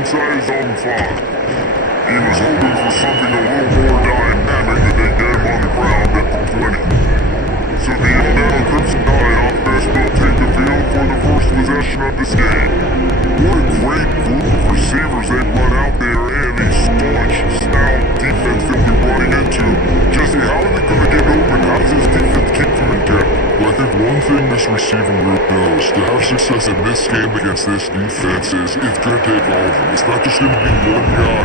inside his own 5. He was hoping for something a little more dynamic than they get him on the ground at the 20. So the Alabama Crimson Tide offense will take the field for the first possession of this game. What a great group of receivers they've run out there, and the staunch, stout defense that they're running into. Jesse, how are they going to get open? How does this defense keep them in depth? Well, I think one thing this receiving group knows, to have success in this game against this defense is it's going to take all of them. It's not just going to be one guy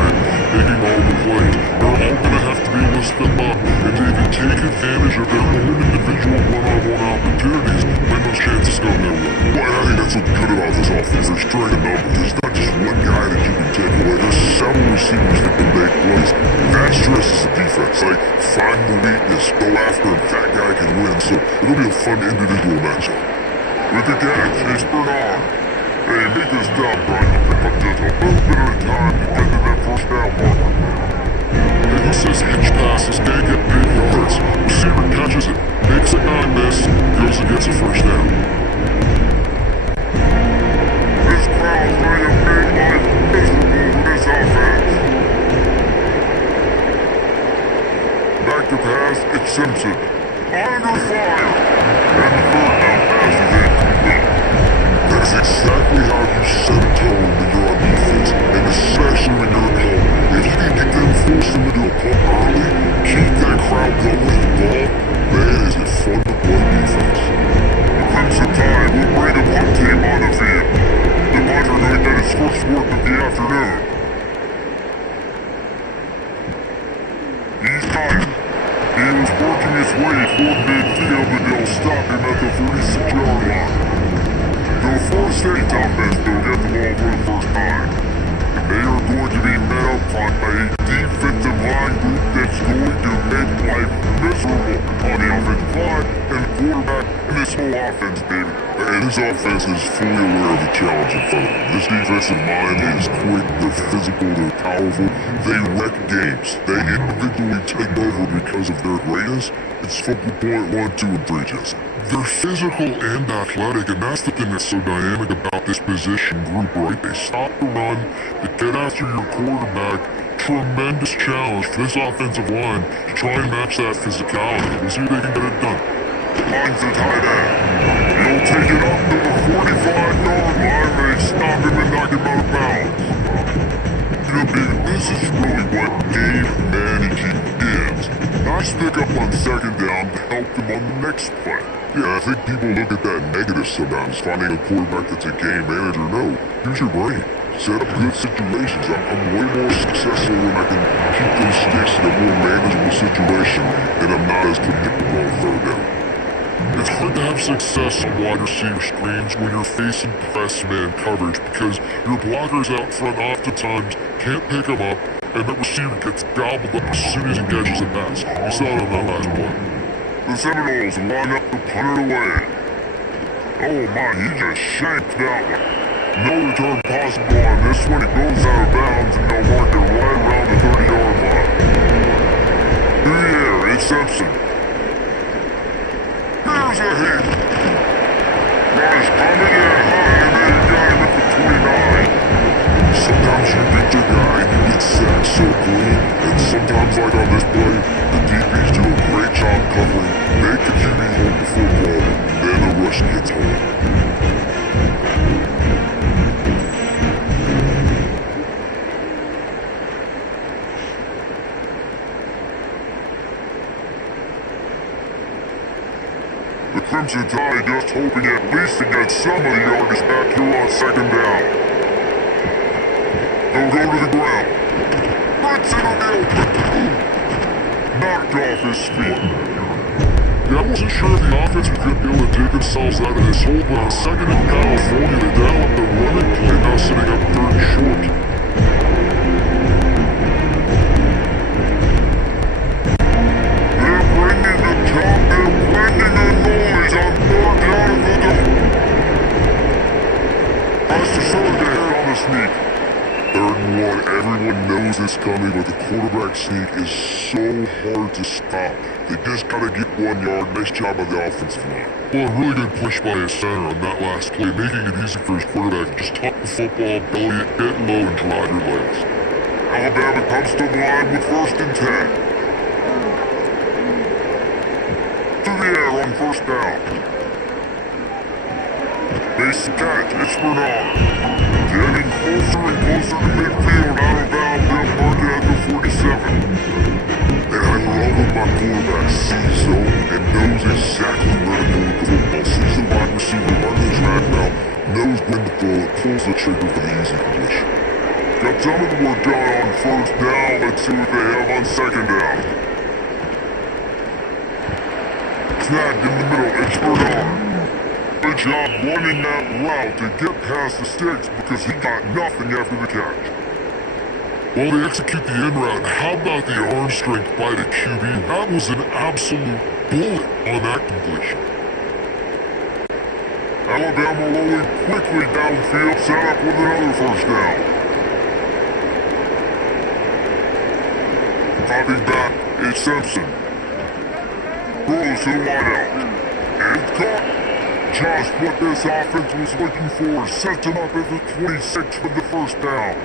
making all the plays. They're all going to have to be able to step up and to even take advantage of their own individual one-on-one opportunities when those chances come their way. Well, I think that's what's good about this offense. They're straight enough. There's not just one guy that you can take away. There's several receivers that can make plays. That stresses the defense. Like, find the weakness, go after him. That guy can win. So it'll be a fun individual matchup. With the catch, it's Bernard. Hey, make this down, Brian. I'll pick up just a little bit at a time to get to that first down marker. And he says hitch passes can't get big yards. Receiver catches it, makes a non-miss, goes and gets a first down. This crowd's ready to make life miserable for this offense. Back to pass, it's Simpson. Under fire. And the third down pass is incomplete. That's exactly how you set a tone when you're on defense, and especially when you're at home. If you can get them forced into a pump early, keep that crowd going with the ball, man, is it fun to play defense. The Crimson Tide will bring a punt team on the field. The punter doing that his first work of the afternoon. He's got it. He was working his way toward midfield, but they'll stop him at the 36-yard line. The Florida State offense will get the ball for the first time. They are going to be met up front by a defensive line group that's going to make life miserable on the offensive line and the quarterback and this whole offense, David. And this offense is fully aware of the challenge in front of them. This defensive line is quick, they're physical, they're powerful, they wreck games. They individually take over because of their greatness. It's focal point 1, 2, and 3, Jesse. They're physical and athletic, and that's the thing that's so dynamic about this position group, right? They stop the run, they get after your quarterback. Tremendous challenge for this offensive line to try and match that physicality. We'll see if they can get it done. Finds the tight end. He'll take it up to the 45-yard line. They stop him and knock him out of bounds. This is really what Dave Managey gives. Nice pickup on second down to help them on the next play. Yeah, I think people look at that negative sometimes, finding a quarterback that's a game manager. No, use your brain. Set up good situations. I'm way more successful when I can keep those sticks in a more manageable situation, and I'm not as predictable on third down. It's hard to have success on wide receiver screens when you're facing press man coverage because your blockers out front oftentimes can't pick them up, and the receiver gets gobbled up as soon as he catches a pass. You saw it on that last play. The Seminoles line up to punt it away. Oh my, he just shanked that one. No return possible on this one. It goes out of bounds and they'll mark it right around the 30-yard line. In the air, it's Simpson. Here's a hit. Nice coming in high and then he got him at the 29. Sometimes you beat the guy and you get sacked so clean, and sometimes like on this play, the DBs do a great job covering, make the QB hold the football, then the rush gets home. The Crimson Tide just hoping at least to get some of the yardage back here on second down. They'll go to the ground. Brunson on the open. Knocked off his feet. Yeah, I wasn't sure if the offense was going to be able to dig themselves out of this hole, but on second in California, they dialed up the running play, now sitting up third and short. They're bringing the top, they're bringing the noise on third down and the goal. Tries to show the head on the sneak. Third and 1, everyone knows it's coming, but the quarterback quarterback sneak is so hard to stop. They just gotta get 1 yard. Nice job by the offensive line. Well, a really good push by his center on that last play, making it easy for his quarterback to just tuck the football, belly it, get low, and drive your legs. Alabama comes to the line with 1st and 10. To the air on 1st down. Base catch, it's Bernard. Getting closer and closer to midfield, out of bounds, they'll mark it at the 47. And I love when my quarterback sees zone and knows exactly where to go with the football. Sees the wide receiver on the track now, knows when to throw it, pulls the trigger for the easy completion. Got some of the work done on 1st down. Let's see what they have on 2nd down. Snagged in the middle, it's Bernard. Good job running that route to get past the sticks because he got nothing after the catch. Well, they execute the in route. How about the arm strength by the QB? That was an absolute bullet on that completion. Alabama rolling quickly downfield, set up with another 1st down. Popping back, it's Simpson. Throws to the wideout. And it's caught. Just what this offense was looking for. Sets him up at the 26 for the 1st down.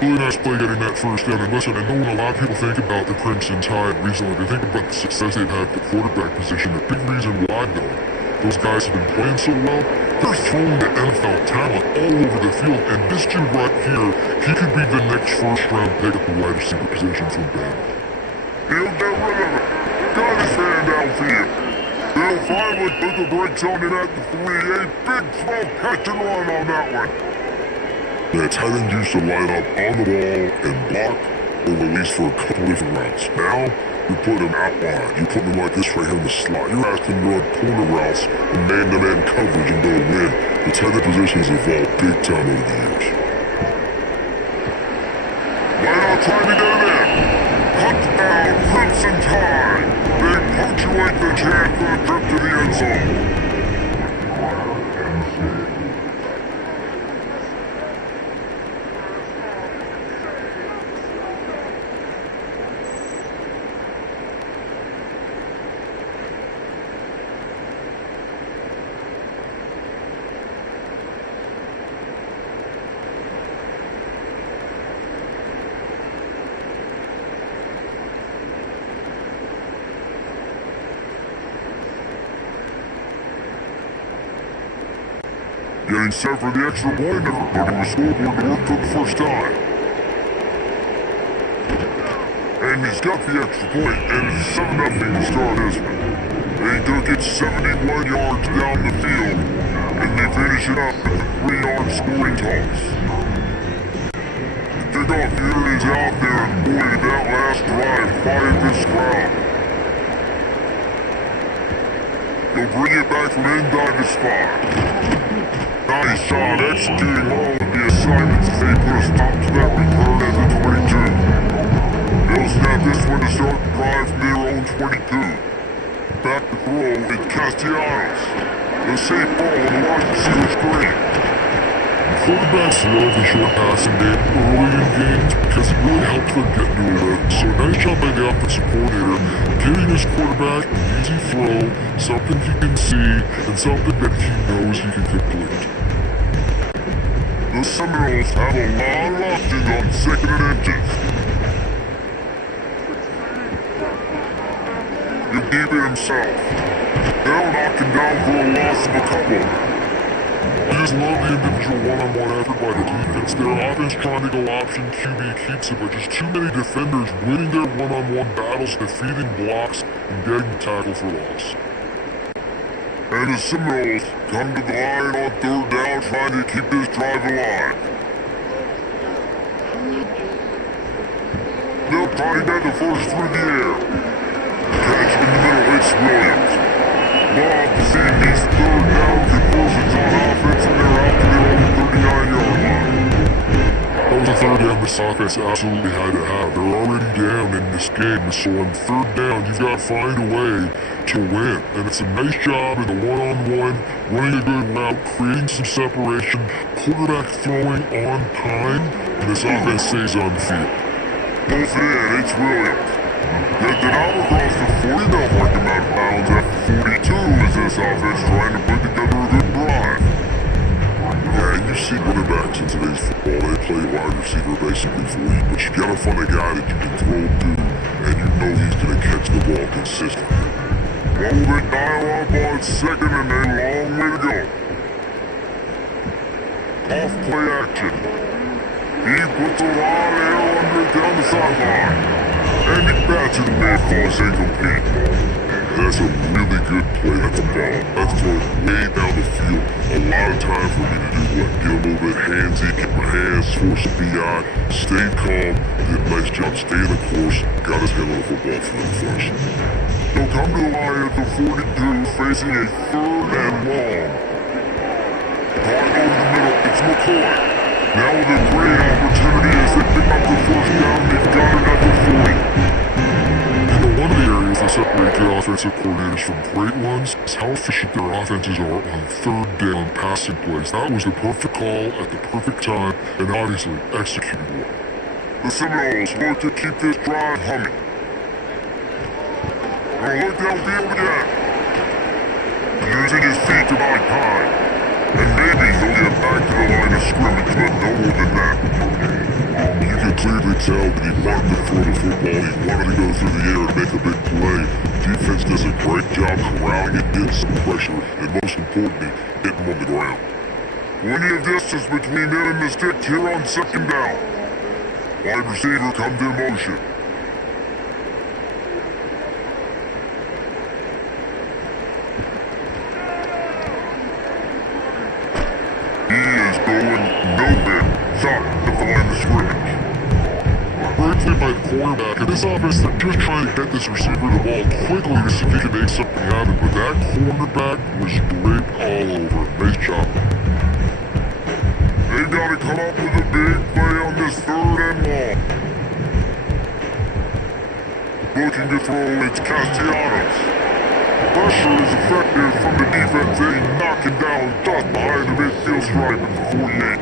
Really nice play getting that 1st down. And listen, I know when a lot of people think about the Crimson Tide recently, they think about the success they've had at the quarterback position. A big reason why, though, those guys have been playing so well. They're throwing the NFL talent all over the field. And this dude right here, he could be the next 1st-round pick at the wide receiver position from Bama. He'll get rid of it. Got his hand downfield. They'll finally put the brakes on it at the 3-8. Big throw, catch and run on that one. The tight end used to line up on the ball and block or release for a couple different routes. Now, you're putting them out wide. You're putting them like this right here in the slot. You're asking them to run corner routes and man-to-man coverage and they'll win. The tight end position has evolved big time over the years. Right on trying to get it in. Touchdown, Crimson Tide. They punctuate the chant for the trip to the end zone. Getting set for the extra point, everybody was scoreboard to work for the 1st time. And he's got the extra point, and it's 7-0 to start this one. They took it 71 yards down the field, and they finish it up with a 3-yard scoring toss. The kickoff here is out there, and boy, did that last drive quiet this crowd. He'll bring it back from inside the spot. Nice job executing all of the assignments as they put a stop to that return at the 22. They'll snap this one to start the drive from their own 22. Back to throw is Castellanos. The safe ball on the wide receiver screen. Quarterbacks love the short passing game early in games because it really helps them get into a rhythm. So nice job by the offensive coordinator giving his quarterback an easy throw, something he can see, and something that he knows he can complete. The Seminoles have a lot of options on 2nd and inches. You keep it himself. They'll knock him down for a loss of a couple. I just love the individual one-on-one effort by the defense. Their offense trying to go option, QB keeps it, but just too many defenders winning their one-on-one battles, defeating blocks, and getting the tackle for loss. And the Seminoles come to the line on 3rd down, trying to keep this drive alive. They'll try to get the first through the air. Catch in the middle, it's Williams. Love to see these 3rd down conversions on offense, and they're out to their own 39-yard line. That was a 3rd down this offense absolutely had to have. They're already down in this game, so on 3rd down, you've got to find a way to win. And it's a nice job in the one-on-one, running a good route, creating some separation, quarterback throwing on time, and this offense stays on the field. Pulls it in, it's Williams. Gets it out across the 40, now marking out of bounds at 42 as this offense trying to put together a good drive. Yeah, and you see running backs in today's football, they play wide receiver basically for you, but you gotta find a guy that you can throw to, and you know he's gonna catch the ball consistently. What will they dial up on second and a long way to go? Off play action. He puts a lot of air under it down the sideline. And he bats it away, falls incomplete. That's a really good play. That's a ball. That's thrown way down the field. A lot of time for me to do what? Get a little bit handsy, keep my hands, force a BI, stay calm, did a nice job, stay in the course, got his hand on the football for the first. They'll come to the line at the 42, facing a 3rd and long. Right over the middle, it's McCoy. Now with a great opportunity as they pick up the first down, they've got it at the 40. One of the areas that separate good offensive coordinators from great ones is how efficient their offenses are on 3rd down passing plays. That was the perfect call at the perfect time and obviously executed well. The Seminoles want to keep this drive humming. Gonna look downfield again. Using his feet to buy time. And maybe he'll get back to the line of scrimmage, but no more than that. You can clearly tell that he wanted to throw the football, he wanted to go through the air and make a big play. Defense does a great job corralling it, getting some pressure, and most importantly, getting him on the ground. Plenty of distance between him and the stick here on 2nd down. Wide receiver comes in motion. He is going no-hit. Shot at the line of scrimmage. Great play by the quarterback. In this offense, they're just trying to get this receiver the ball quickly to see if he can make something happen. But that cornerback was draped all over. Nice job. They've got to come up with a big play on this 3rd and long. Looking to throw, it's Castellanos. Pressure is effective from the defense. They knocking down dust behind the midfield stripe at the 48.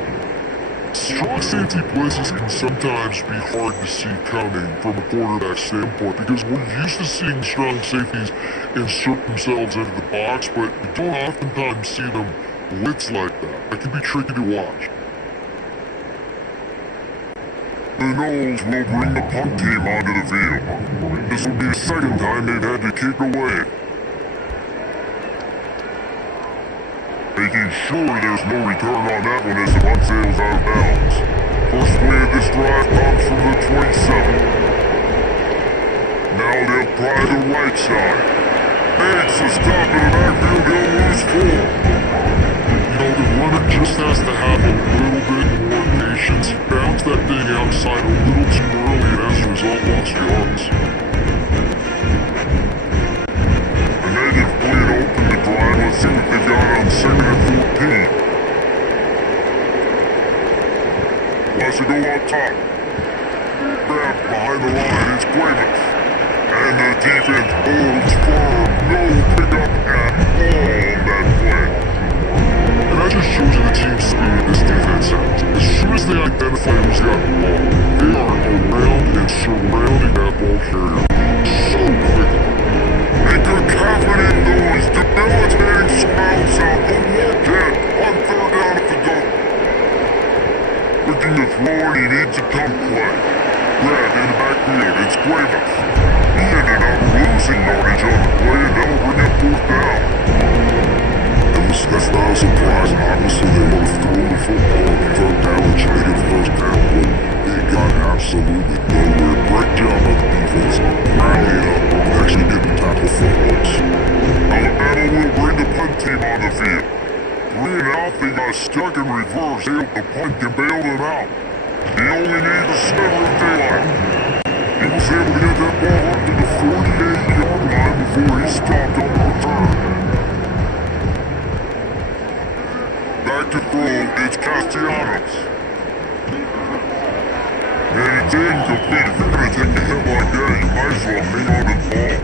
Strong safety blitzes can sometimes be hard to see coming from a quarterback standpoint because we're used to seeing strong safeties insert themselves into the box, but you don't oftentimes see them blitz like that. That can be tricky to watch. The Noles will bring the punt team onto the field. This will be the 2nd time they've had to kick away. Making sure there's no return on that one as the punt sails out of bounds. First play of this drive comes from the 27. Now they'll try the right side. Makes a stop in the backfield, he'll lose 4. You know, the runner just has to have a little bit more patience. He bounced that thing outside a little too early and as a result lost yards. And then they've played open the drive. Let's see what they've got on 2nd and 14. Wants to go up top. Grabbed behind the line, it's Cuevas. And the defense holds firm. No pickup at all on that play. And that just shows you the team speed this defense has. As soon as they identify who's got the ball, they are around and surrounding that ball carrier so quickly. A cacophony noise, debilitating surround sound, a warhead on 3rd down at the goal. Looking to throw and he needs a tough play. Grabbed in the backfield, it's Cuevas. He ended up losing yardage on the play and that'll bring up 4th down. That's not a surprise. Obviously, they want to throw the football on 3rd down and try to get the 1st down, but it got absolutely nowhere. Great job by the defense. Rallying up, actually getting tackle forwards. Alabama will bring the punt team on the field. 3 and out, they got stuck in reverse. The punt can bail them out. He only needs a sliver of daylight. He was able to get that ball up to the 48-yard line before he stopped on the return. Back to throw, it's Castellanos. And it's incomplete. If you're going to take a hit like that, you might as well hang on to the ball.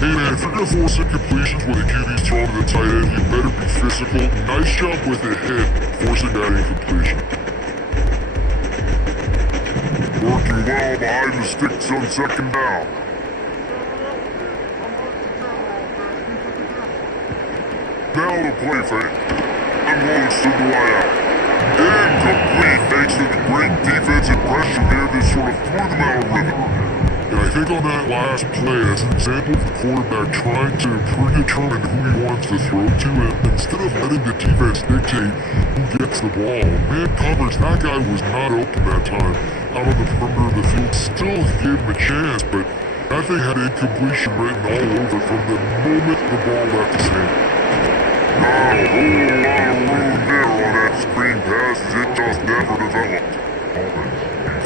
Hey man, if you're gonna force incompletions when the QB's throwing to the tight end, you better be physical. Nice job with the hit, forcing that incompletion. Working well behind the sticks on second down. Now the play fake. And Wallace to the wide out. Incomplete thanks to the great defensive pressure there that sort of threw them out of rhythm. And I think on that last play, that's an example of the quarterback trying to predetermine who he wants to throw to, and instead of letting the defense dictate who gets the ball, man coverage, that guy was not open that time out on the perimeter of the field. Still, he gave him a chance, but that thing had incompletion written all over from the moment the ball left his hand. Not a whole lot of room there on that screen pass as it just never developed.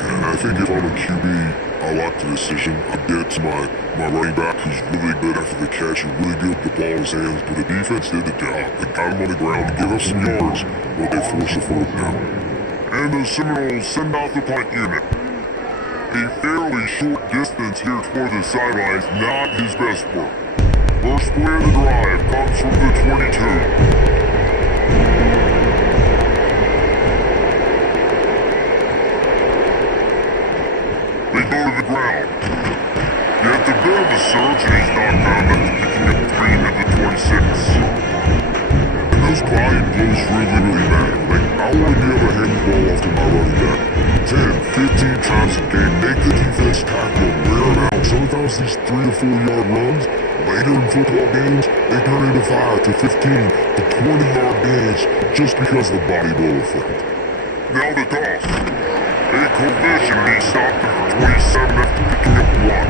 And I think if I'm a QB, I like the decision. I get it to my running back who's really good after the catch and really good with the ball in his hands, but the defense did the job. They got him on the ground to give up some yards, but they forced a fourth down. And the Seminoles send out the punt unit. A fairly short distance here toward the sidelines, not his best work. First play of the drive comes from the 22. They go to the ground. Yet the bit of a surge and he's knocked down at the picking up 3 at the 26. And those volume blows really matter. Like, I want to be able to hand the ball off to my running back 10, 15 times a game, make the defense tackle, wear them out. Sometimes these 3 to 4 yard runs, later in football games, they turn into 5 to 15 to 20 yard gains just because of the body blow effect. Now the toss. A collision and he stopped at the 27 after picking up 1.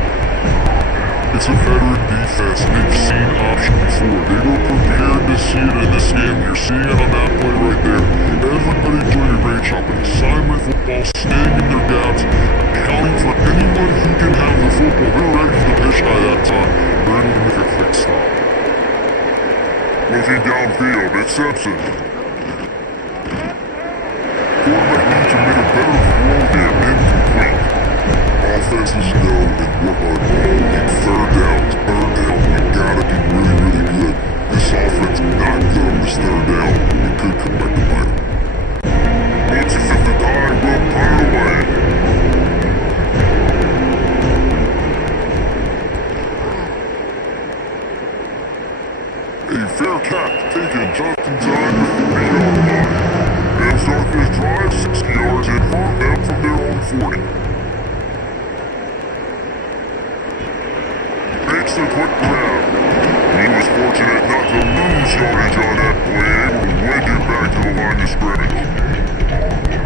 It's a veteran defense. They've seen option before. They were prepared to see it in this game. You're seeing it on that play right there. Everybody doing a great job in assignment football, staying in their gaps, accounting for anyone who can have the football. They're ready for the pitch by that time. They're able to make a quick stop. Looking downfield, it's Simpson. Quarterback needs to make a better throw here, incomplete. Offenses know and work on ball in third downs. We gotta be really good. This offense not good on this third down. It could come back to bite them. Once it's at the die, we'll pile away. A fair catch taken just in time to the 40-yard line. And start this drive 60 yards in front of them from their own 40. Makes the quick grab. He was fortunate not to lose yardage on that play, able to wedge it back to the line of scrimmage.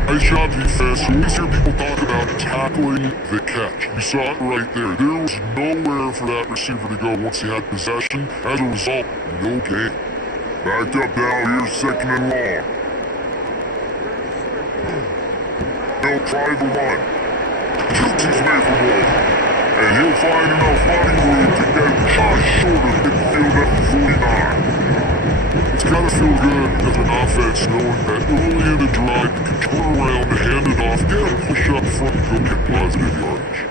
Nice job, defense. You always hear people talk about tackling the catch. You saw it right there. There was nowhere for that receiver to go once he had possession. As a result, no gain. Backed up now, here's second and long. They'll try the run. Shoots his way for one. And he'll find enough running room to get just short of midfield at the 49. It's gotta feel good as an offense knowing that early in the drive you can turn around and hand it off, get a push up front, and go get positive yardage.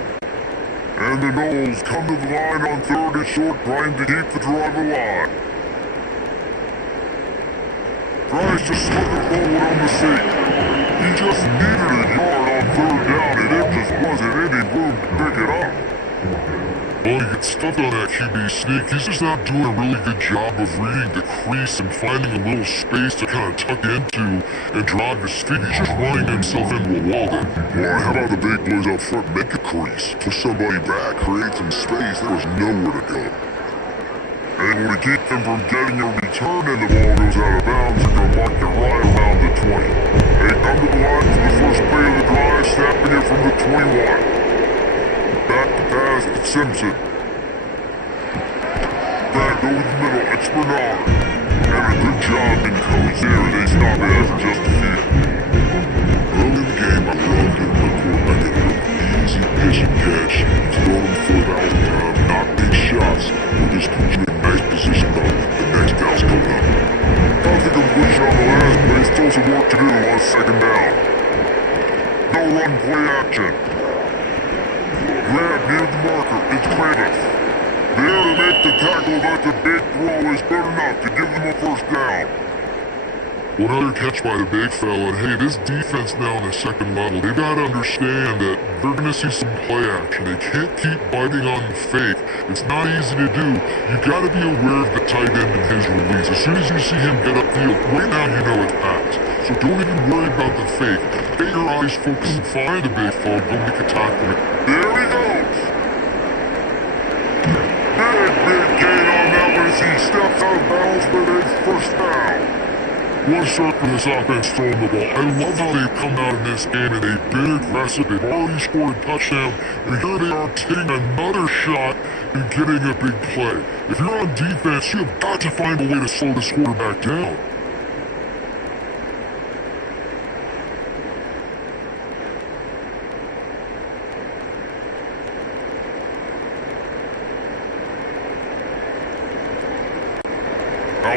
And the Noles come to the line on third and short, trying to keep the drive alive. Tries to slip it forward on the seat. He just needed a yard on third down, and it just wasn't any room to pick it up. Well, he gets stuck on that QB sneak. He's just not doing a really good job of reading the crease and finding a little space to kind of tuck into and drive his feet. He's just running himself into a wall there. Well, how about the big boys up front? Make a crease. Push somebody back. Create some space. There was nowhere to go. Able to keep them from getting a return and the ball goes out of bounds and they'll mark it right around the 20. They come to the line for the first play of the drive, snapping it from the 21. Back to pass to Simpson. Back over the middle, it's Bernard. And a good job in coverage there. They stop it after just a few. Early in the game, I loved it when the quarterback had an easy pitch and catch. Throw them 4,000 times, not big shots, but just put you in nice position on the next down's coming up. Got the completion on the last play, still some work to do on second down. No run play action. Grab near the marker, it's Kratos. There to make the tackle, but the big throw is good enough to give them a first down. Another catch by the big fella, and hey, this defense now on the second level, they've got to understand that they're gonna see some play action. They can't keep biting on the fake. It's not easy to do. You gotta be aware of the tight end and his release. As soon as you see him get upfield, right now you know it's pass. So don't even worry about the fake. Get your eyes focused and find the big fog. Go make a tackle. There he goes. Big gain on that one as he steps out of bounds with a first down. What a start for this offense throwing the ball. I love how they've come out in this game and they've been aggressive. They've already scored a touchdown. And here they are taking another shot and getting a big play. If you're on defense, you have got to find a way to slow this quarterback down.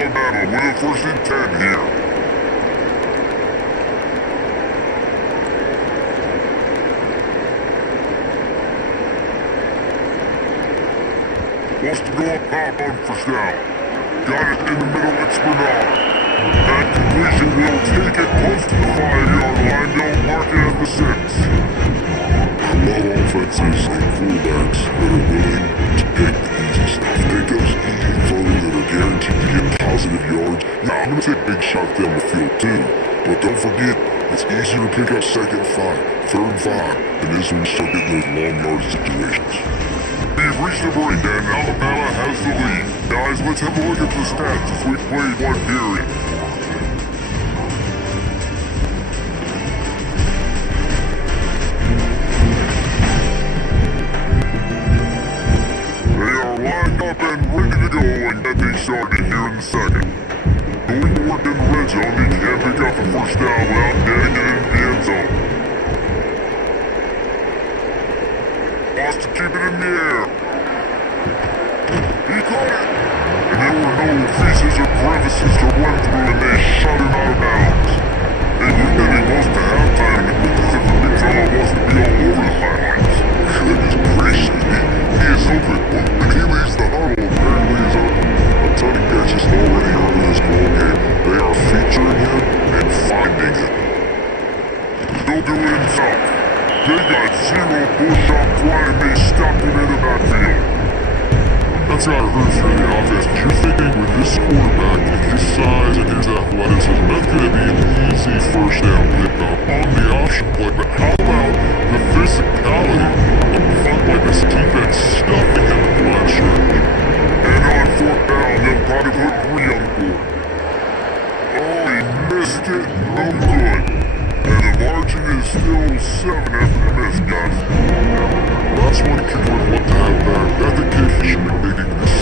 Alabama with a first and 10 here. Wants to go up top on first down. Got it in the middle, it's Bernard. That completion will take it close to the 5-yard line. They'll mark it at the 6. I love offenses and fullbacks that are willing to take the easy stuff. Take those easy throws that are guaranteed to get positive yards. Yeah, I'm going to take big shots down the field too. But don't forget, it's easier to pick up 2nd and 5, 3rd and 5, than it is when you start getting those long yard situations. We've reached the break and Alabama has the lead. Guys, let's have a look at the stats as we played one period. They are lined up and ready to go and getting started here in the second. Going to work in the red zone, they can't pick up the first down without getting it into the end zone. Wants to keep it in the air. He caught it! And there were no creases or crevices to run through and they shot him out of bounds. They looked at him most to halftime and looked as if the big fella wants to be all over the highlights. Goodness gracious, he is open. When he leaves the huddle, apparently is open. I'm telling you, that's just already early in this ball game. They are featuring him and finding him. He'll do it himself. They got zero push-up front and they stopped him in the backfield. That's how I heard through the offense. But you're thinking with this quarterback and his size and his athleticism, that's going to be an easy first down pickup on the option play. But how about the physicality of the front like this defense stuffing him at the line of scrimmage? And on 4th down, they'll probably put 3 on the board. Oh, he missed it. No good. And the margin is still 7 after the miss, guys. That's what a kicker would want to have back. I think he should be making this.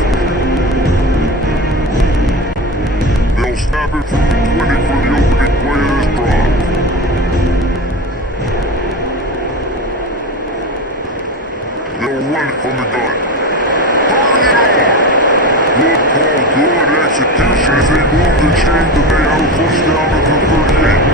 They'll snap it from the 20 for the opening play of this drive. They'll run it from the gun. Turning it on! Good call, good execution as they move the chains and they have a first down at the 38.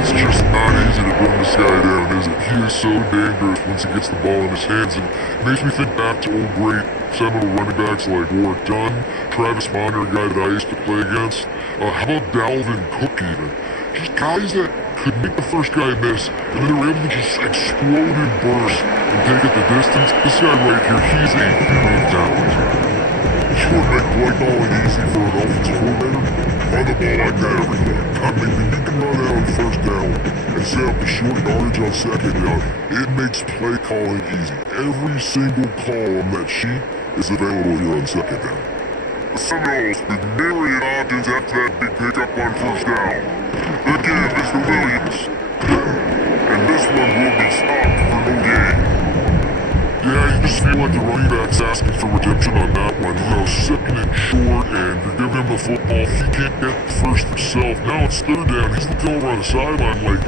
It's just not easy to bring this guy down, is it? He is so dangerous once he gets the ball in his hands, and it makes me think back to old great Seminole running backs like Warwick Dunn, Travis Bonner, a guy that I used to play against. How about Dalvin Cook even? Just guys that could make the first guy miss, and then they were able to just explode and burst and take it the distance. This guy right here, he's a human talent. You would make play calling easy for an offensive coordinator. Run the ball like that everywhere. I mean, when you can run that on 1st down and set up a short yardage on 2nd down, it makes play calling easy. Every single call on that sheet is available here on 2nd down. The Seminoles with myriad options after that big pickup on 1st down. Again, Mr. Williams. And this one will be stopped for no gain. Yeah, you just feel like the running back's asking for redemption on that one. You know, 2nd and short, and you're giving him the football. He can't get the first himself. Now it's 3rd down. He's looking over on the sideline like,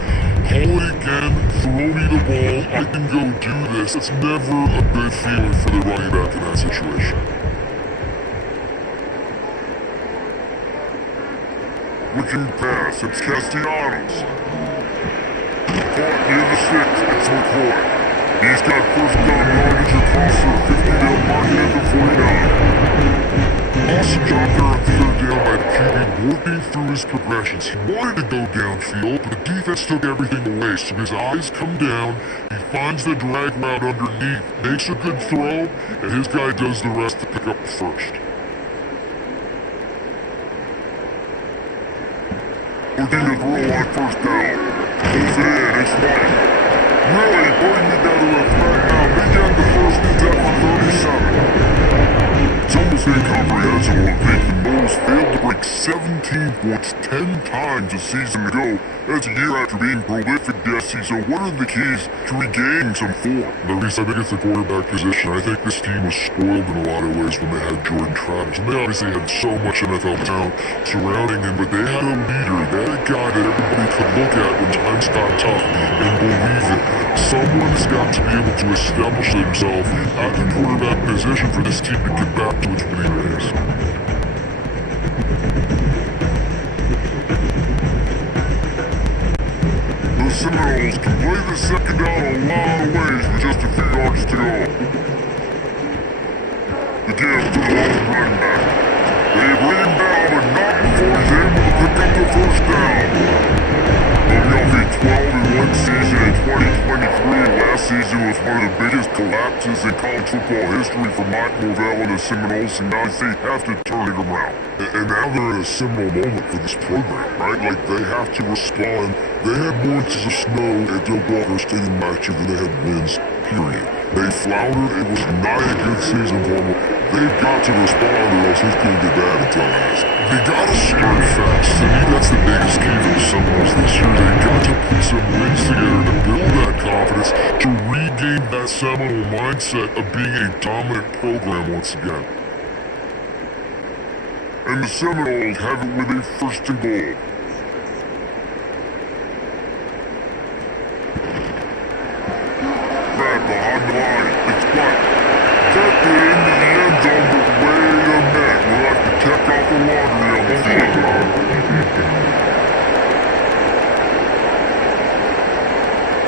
call it again, throw me the ball, I can go do this. It's never a good feeling for the running back in that situation. Looking pass, it's Castellanos. Caught near the 6, it's McCoy. He's got first down yardage across the 50-yard mark at the 49. Awesome job there on 3rd down by the QB, working through his progressions. He wanted to go downfield, but the defense took everything away, so his eyes come down, he finds the drag route underneath, makes a good throw, and his guy does the rest to pick up the first. Looking to throw on first down. Pulls it in, it's Mike. Really putting it down to a threat now. Begin the first and 10 for 37. It's almost incomprehensible to think the Noles failed to break 17 points 10 times a season ago. That's a year after being prolific, Jesse. So what are the keys to regaining some form? Maurice, I think it's the quarterback position. I think this team was spoiled in a lot of ways when they had Jordan Travis. And they obviously had so much NFL talent surrounding him, but they had a leader. They had a guy that everybody could look at when times got tough and believe it. Someone's got to be able to establish themselves at the quarterback position for this team to get back to its winning ways. The Seminoles can play the second down a lot of ways with just a few yards to go. The give to the lone running back. They bring him down, but not before he's able to pick up the first down. Philadelphia 12-1 season in 2023. Last season was one of the biggest collapses in college football history for Mike Norvell and the Seminoles, and now they have to turn it around. And now they're in a seminal moment for this program, right? Like, they have to respond. They had more inches of snow at Doak Walker Stadium last year than they had wins, period. They floundered. It was not a good season for them. They've got to respond or else it's going to get bad in Tallahassee. They gotta start fast. To me, that's the biggest key for the Seminoles this year. They got to put some wins together to build that confidence, to regain that Seminole mindset of being a dominant program once again. And the Seminoles have it with a first and goal. Brad behind the line. It's Black. Kept it into the end zone, but wait a minute. We'll have to check out the laundry on the field.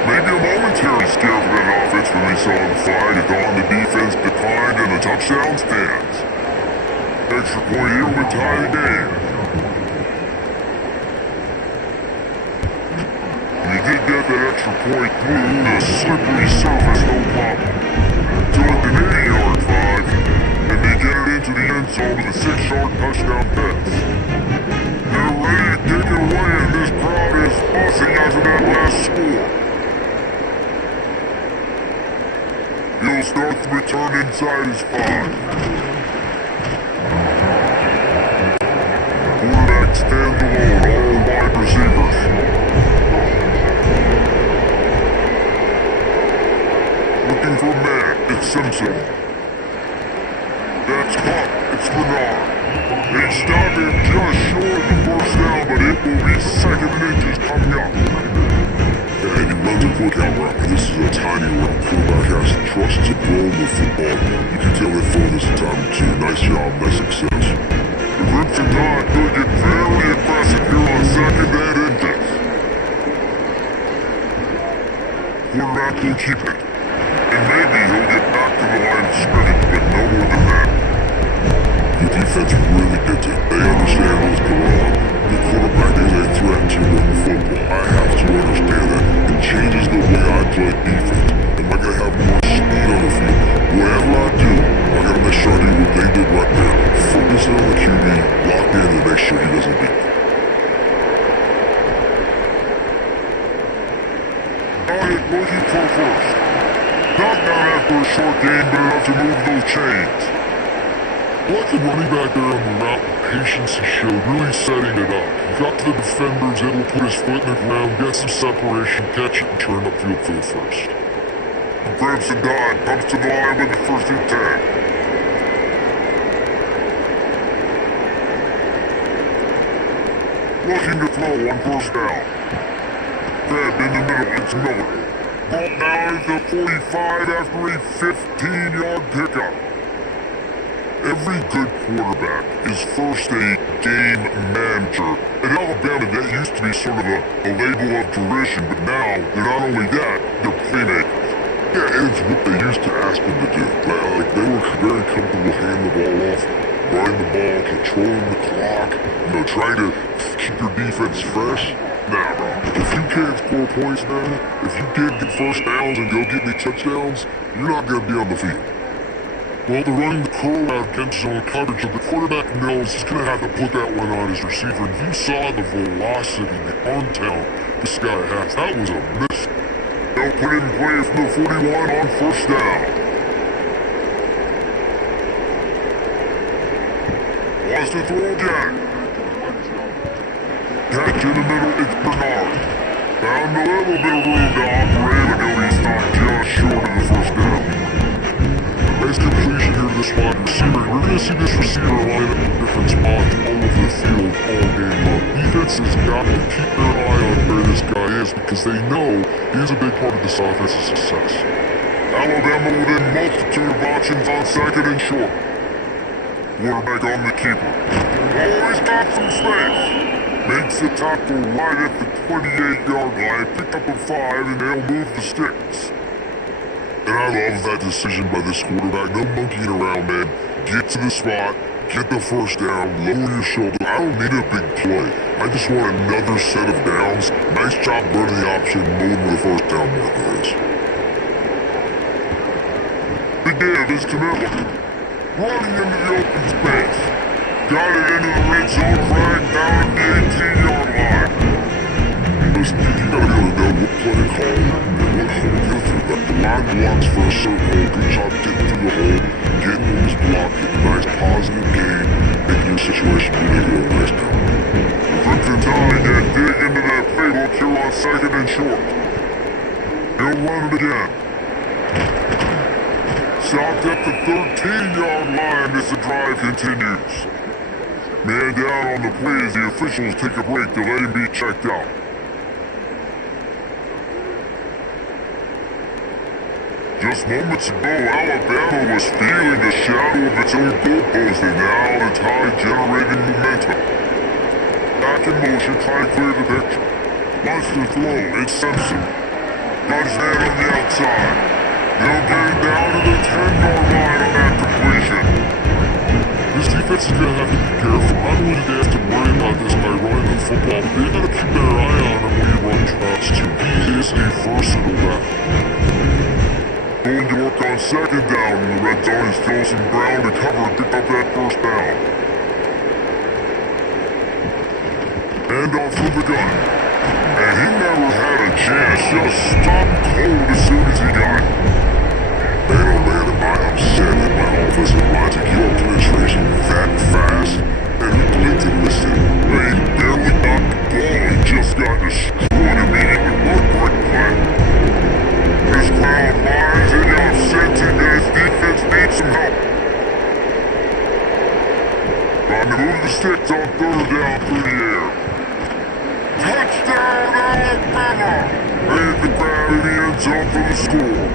Maybe a momentary scare for that offense when they saw the flag. It dawned the defense declined and the touchdown stands. Extra point here would tie the game. And he did get that extra point through the slippery surface, no problem. To an 80-yard drive, and they get it into the end zone with a 6-yard touchdown pass. They're ready to take it away, and this crowd is buzzing after that last score. He'll start to return inside his 5. Quarterback stands alone, all wide receivers. Looking for man, it's Simpson. That's Huck, it's Bernard. They stop him just short of the first down, but it will be second and inches coming up. Yeah, and he runs a quick out route, but this is a tiny route. Quarterback has to trust to throw the football. You can tell they throw this a time or two. Nice job, nice success. The Crimson Tide could get very aggressive here on second and inches. Quarterback will keep it. And maybe he'll get back to the line of scrimmage, but no more than that. The defense really gets it. They understand what's going on. The quarterback is a threat to run the football. I have to understand that. It changes the way I play defense. Am I going to have more speed on the field? Whatever I do, I got to make sure I do what they did right there. Focus on the QB, lock in, and make sure he doesn't beat me. Elliott looking for first. Knockdown after a short gain, but enough to move those chains. I like the running back there on the route, the patience he showed, really setting it up. He got to the defenders, able to put his foot in the ground, get some separation, catch it, and turn upfield for the first. The Crimson Tide comes to the line with the first and 10. Looking to throw on first down. Grabbed in the middle, it's Miller. Brought down at the 45 after a 15-yard pickup. Every good quarterback is first a game manager. At Alabama, that used to be sort of a label of derision, but now they're not only that, they're playmakers. Yeah, and it's what they used to ask them to do. Like they were very comfortable handing the ball off, running the ball, controlling the clock, trying to keep your defense fresh. Now, if you can't score points now, if you can't get first downs and go get me touchdowns, you're not going to be on the field. Well, they're running the curl out against zone coverage, so the quarterback knows he's going to have to put that one on his receiver. And you saw the velocity, the arm talent this guy has. That was a miss. They'll put in play from the 41 on first down. Wants to throw again. Catch in the middle, it's Bernard. Found a little bit of room to operate, but no, he's not just short of the first down. Nice completion here to this wide receiver. We're going to see this receiver line up in different spots all over the field all game long. Defense has got to keep their eye on where this guy is because they know he is a big part of this offense's success. Alabama with a multitude of options on second and short. Quarterback on the keeper. Oh, he's got some space. Makes the tackle right at the 28-yard line. Pick up a 5 and they'll move the sticks. And I love that decision by this quarterback. No monkeying around, man. Get to the spot, get the first down, lower your shoulder. I don't need a big play. I just want another set of downs. Nice job burning the option, moving with the first down marker is. The give is to Miller. Running into the open space. Got it into the red zone, right down at the 18-yard line. Listen, you gotta be able to know what play to call and what hole to go through. Like the line blocks for a certain hole. Good job getting through the hole, getting on this block, getting a nice positive gain, making your situation really nice now. Crimson Tide get dig into that playbook here on second and short. He'll run it again. Stopped at the 13-yard line as the drive continues. Man down on the play as the officials take a break to let him be checked out. Just moments ago, Alabama was feeling the shadow of its own goalpost, and now the Tide generating momentum. Back in motion, trying to clear the picture. Wants to throw, it's Simpson. Got his hand on the outside. They'll get it down to the 10-yard line on that completion. This defense is going to have to be careful. Not only do they have to worry about this guy running the football, but they've got to keep their eye on him when he runs routes too. He is a versatile back. Going to work on second down in the red zone is Joseph Brown to cover and pick up that first down. Hand off to the gun. And he never had a chance, just stopped cold as soon as he got it. Man, oh man, am I upset that my offensive line to give up penetration that fast. And who blinked and missed it? He barely got the ball, he just got destroyed. It didn't even look like play. This crowd lies and you're sensing that his defense needs some help. Trying to move the sticks on third down through the air. Touchdown Alabama! Made the grab in the end zone for the score.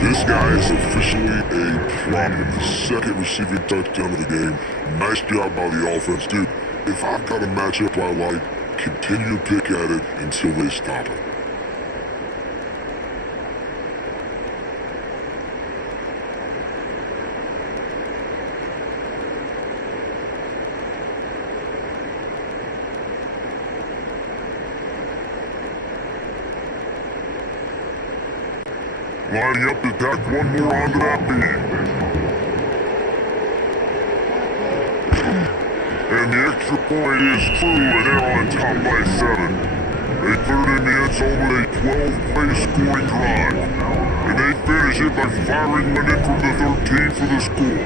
This guy is officially a problem. The second receiving touchdown of the game. Nice job by the offense. Dude, if I've got a matchup I like, continue to pick at it until they stop it. Lining up to tack one more onto that beat. And the extra point is true, and they're on top by 7. They cleared in the end zone with a 12-play scoring drive. And they finish it by firing one in from the 13 for the score.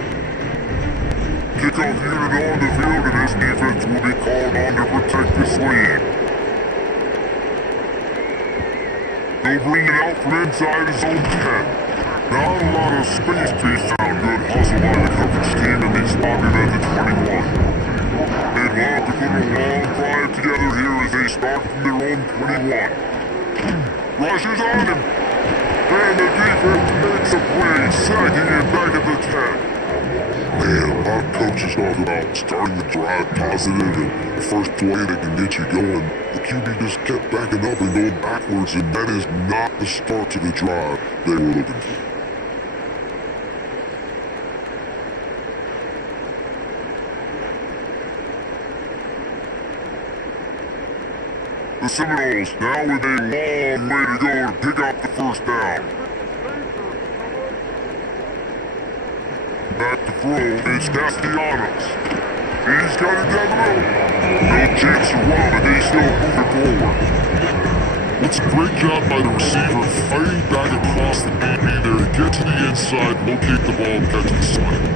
Kickoff unit on the field, and this defense will be called on to protect this lead. They'll bring it out from inside his own 10. Not a lot of space to be found. Good hustle by the coverage team and he's spotted at the 21. They'd love to put a long drive together here as they start from their own 21. Rushes on him. And the defense makes a play, sagging it back at the 10. Man, our coaches talk about starting the drive positive and the first play that can get you going. The QB just kept backing up and going backwards, and that is not the start to the drive they were looking for. Seminoles now with a long way to go to pick up the first down. Back to throw is Castellanos. He's got it down the middle. No chance to run, but they still moving forward. It's a great job by the receiver fighting back across the DB there to get to the inside, locate the ball, and catch the swing.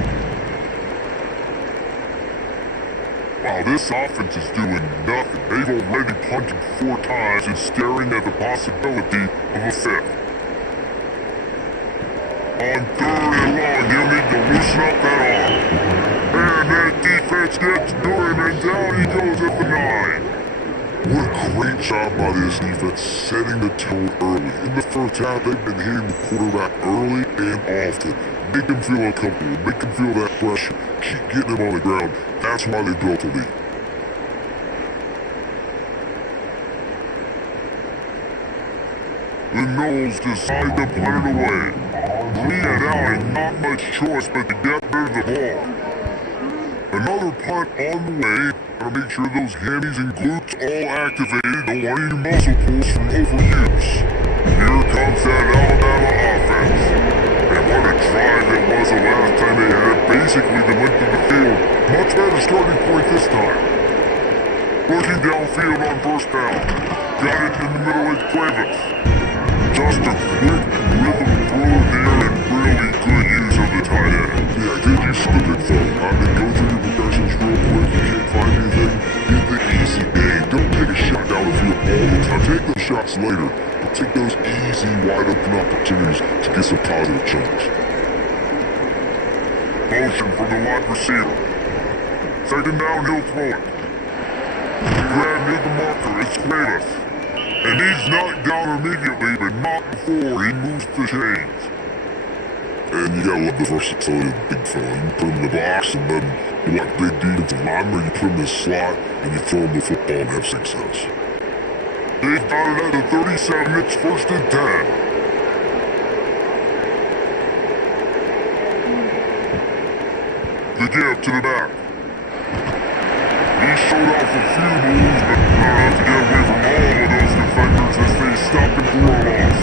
Wow, this offense is doing nothing. They've already punted 4 times and staring at the possibility of a 5th. On 3rd and long, you'll need to loosen up that arm. And that defense gets to him, and down he goes at the 9. What a great job by this defense setting the tone early. In the first half, they've been hitting the quarterback early and often. Make him feel uncomfortable, make him feel that pressure, keep getting him on the ground. That's why they built a lead. The Noles decide to put it away. Lead out and not much choice but to get rid of the ball. Another punt on the way. Gotta make sure those hammies and glutes all activated. Don't want any muscle pulls from overuse. Here comes that Alabama offense. And what a drive it was the last time they had basically the length of the field. Much better starting point this time. Looking downfield on first down. Got it in the middle of Cuevas. Just a quick rhythm throw there and really good use of the tight end. Yeah, good use of the big throw. I've been going through your progressions real quick. You can't find anything. Get the easy game. Don't take a shot down the field all the time. Take those shots later, but take those easy, wide open opportunities to get some positive chunks. Motion from the wide receiver. Second down, he'll throw it. Grab near the marker, it's Cuevas. And he's knocked down immediately, but not before he moves the chains. And you gotta love the versatility of the big fella. You put him in the box, and then you like big defensive lineman, you put him in the slot, and you throw him the football and have success. They've got it at the 37, it's 1st and 10. The give to the back. He showed off a few moves, but not enough to get away from all of those defenders as they stop him for a loss.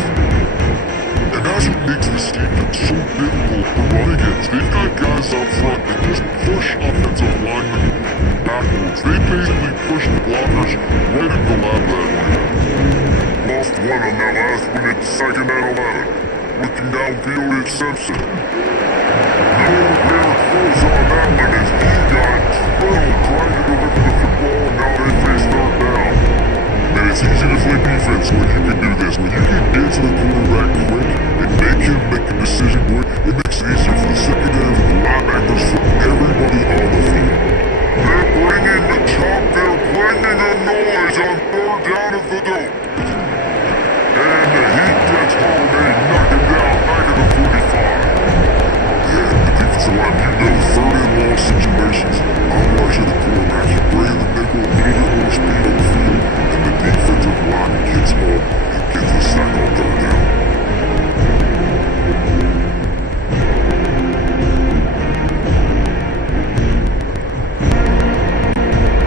And that's what makes this defense so difficult to run against. They've got guys up front that just push offensive linemen backwards. They basically push the blockers right into the lab that way. Lost one on that last one, it's 2nd and 11. Looking downfield, it's Simpson. No rare close on that one as he got drilled trying to deliver the football. Now they face 3rd down. And it's easy to play defense when you can do this. When you can get to the quarterback quick and make him make a decision quick, it makes it easier for the secondary, for the linebackers, for everybody on the field. They're bringing the chop, they're bringing the noise on 3rd down at the dope. And the Heat gets home, they knock him down back at the 45. Yeah, the defensive line, you know, 3rd and long situations. I'm watching the quarterback, you bring the nickel, a little bit more speed on the field, and the defensive line gets home and gets the sack on 3rd down.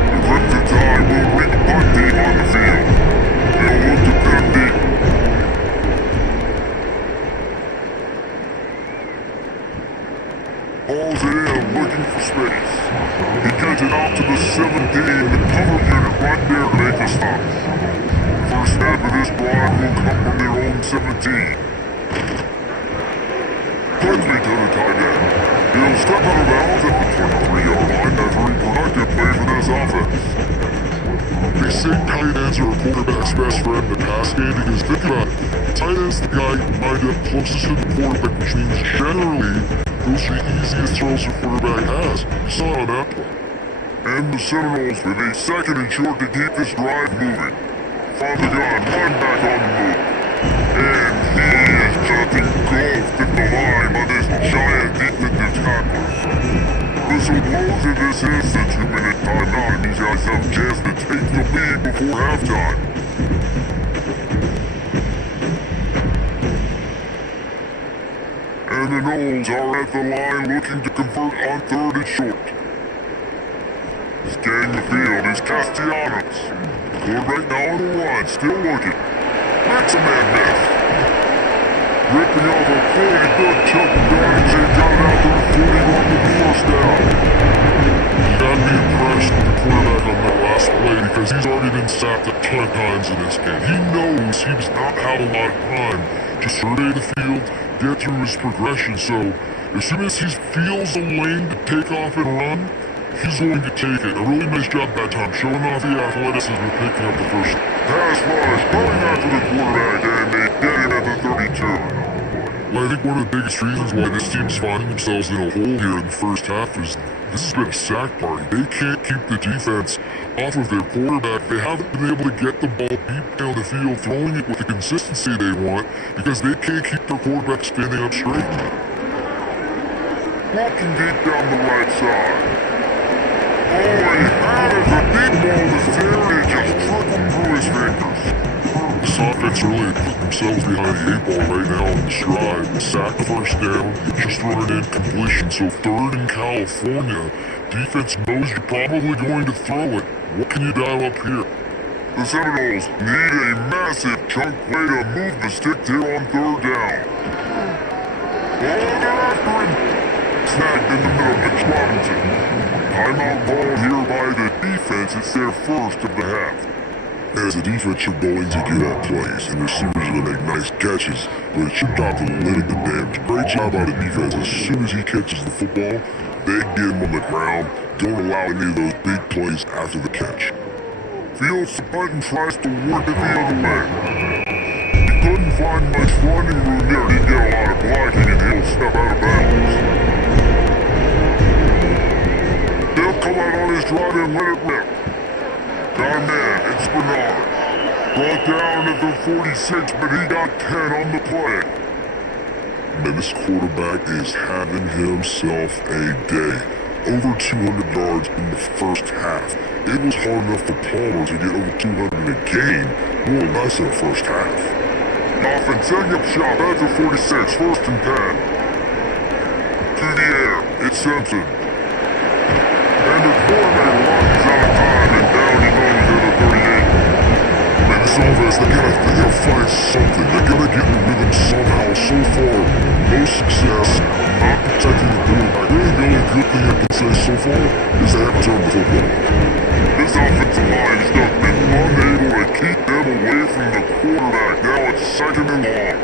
The Crimson Tide will bring the punt team on the field. They'll look to pin him deep. Hauls it in, looking for space. He gets it out to the 17, the cover unit right there to make the stop. First snap of this drive will come from their own 17. Quickly to the tight end. He'll step out of bounds at the 23-yard line. That's a very productive play for this offense. They say tight ends are a quarterback's best friend in the pass game because think about it. Tight end's the guy you wind up closest to the quarterback, which means generally those are the easiest throws the quarterback has. You saw it on that play. And the Seminoles with a 2nd and short to keep this drive moving. From the gun, one back on the move. And he is just engulfed in the line by this giant defensive tackle. Whistle blows and this is the 2-minute timeout, and these guys have a chance to take the lead before halftime. And the Noles are at the line looking to convert on 3rd and short. Scanning the field is Castellanos. Quarterback now on the run, still looking. Makes a man miss. Ripping off a fully good Chuck Downs and got it out to the 40 on the first down. You gotta be impressed with the quarterback on that last play because he's already been sacked a ton of times in this game. He knows he does not have a lot of time to survey the field, get through his progression, so as soon as he feels a lane to take off and run, he's going to take it. A really nice job that time, showing off the athleticism and picking up the first. Pass rush, going after the quarterback, and they get him at the 32. Well, I think one of the biggest reasons why this team's finding themselves in a hole here in the first half is this has been a sack party. They can't keep the defense off of their quarterback. They haven't been able to get the ball deep down the field, throwing it with the consistency they want because they can't keep their quarterback standing up straight. Walking deep down the right side. Oh, he has a deep ball to Terry, just trickled through his fingers. This offense really put themselves behind the 8 ball right now in stride. Sack first down, just run an incompletion. So third in California, defense knows you're probably going to throw it. What can you dial up here? The Seminoles need a massive chunk play to move the stick here on third down. Oh, they're after him. Snagged in the middle, Mitch Robinson. Timeout ball here by the defense. It's their first of the half. As the defense, you're going to get out plays, and the receivers are going to make nice catches, but it should stop the limiting the damage. Great job by the defense. As soon as he catches the football, they get him on the ground. Don't allow any of those big plays after the catch. Fields the button, tries to work it the other way. He couldn't find much running room there. He'd get a lot of blocking, and he'll step out of bounds. They'll come out on his drive and let it rip. Down man, it's Bernard. Brought down at the 46, but he got 10 on the play. Man, this quarterback is having himself a day. Over 200 yards in the first half. It was hard enough for Palmer to get over 200 in a game, more or less in the first half. Offense setting up shop at the 46, first and 10. To the air, it's Simpson. And the quarterback runs out of time, and down he goes to the 38. Man, this offense, they gotta find something. They gotta get in rhythm somehow. So far, no success, not protecting the quarterback. Really, the only good thing I can say so far is they haven't turned the football. This offensive line has just been unable to keep them away from the quarterback. Now it's second and long.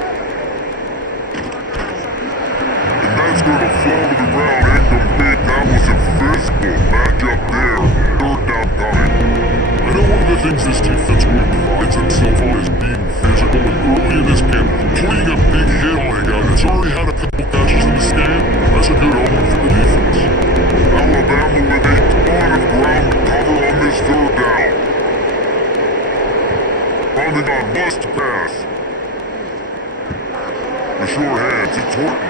And that's going to fall to the ground incomplete. That was a physical matchup there. Third down time. I know one of the things this defense really prides itself on is being physical, and early in this game, putting a big hit on a guy that's already had a couple catches in this game, that's a good omen for the defense. Alabama with a ton of ground to cover on this third down. Running on must pass. The short hands, it's Horton.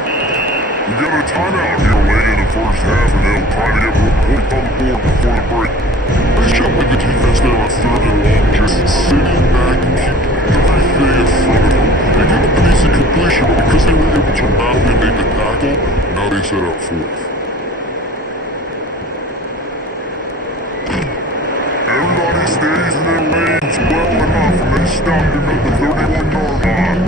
We got a timeout here late in the first half, and they'll try to get more points on the board before the break. Nice job by the defense there on third and long, just sitting back and keeping everything in front of them. They gave up an easy completion, but because they were able to mount and make the tackle, now they set up fourth. Everybody stays in their lanes well enough, and they stop him at the 31-yard line.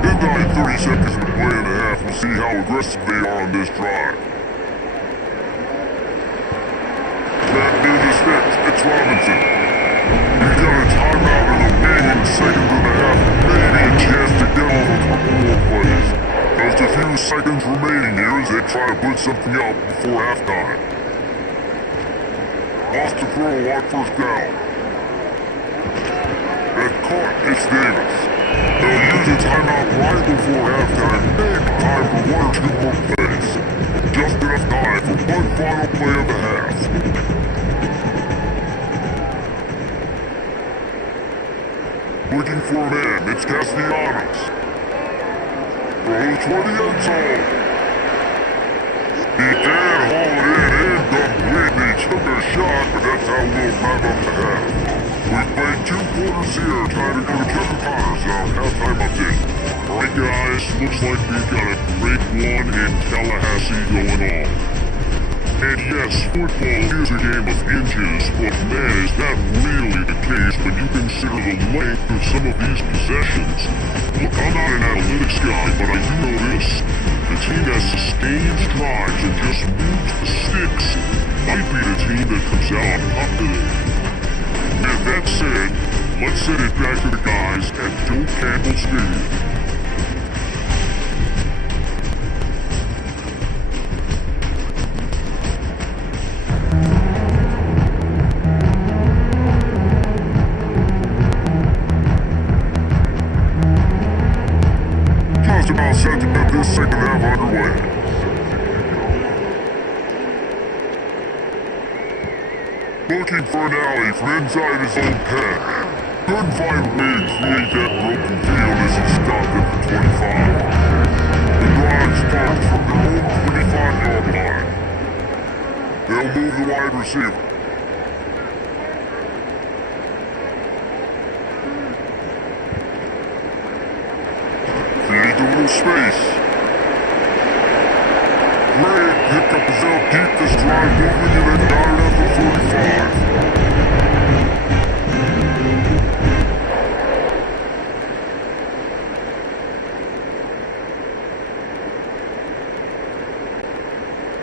They've got 30 seconds to play in the half. We'll see how aggressive they are on this drive. Back near the sticks, it's Robinson. He's got a timeout in the remaining seconds of the half. Maybe a chance to get on a couple more plays. Just a few seconds remaining here as they try to put something up before halftime. Lost the throw on first down. And caught, it's Davis. They'll use a timeout right before halftime. Maybe time for one or two more plays. Just enough time for one final play of the half. Looking for a man, it's Castellanos. Throws for the end zone. He can haul it in incomplete. They took a shot, but that's how we'll wrap up the half. We've played 2 quarters here. Time to go to Kevin Connors, our halftime update. Alright guys, looks like we've got a great one in Tallahassee going on. And yes, football is a game of inches, but man, is that really the case when you consider the length of some of these possessions. Look, I'm not an analytics guy, but I do know this. The team that sustains drives and just moves the sticks might be the team that comes out on top today. With that said, let's send it back to the guys at Joe Campbell Stadium. Just about set to get this second half underway. Looking for an alley from inside his own pen. Couldn't find a way to create that broken field as he stopped at the 25. The drive starts from their own 25-yard line. They'll move the wide receiver. Create a little space. Great pickup is out deep this drive moving and then got it at the 45.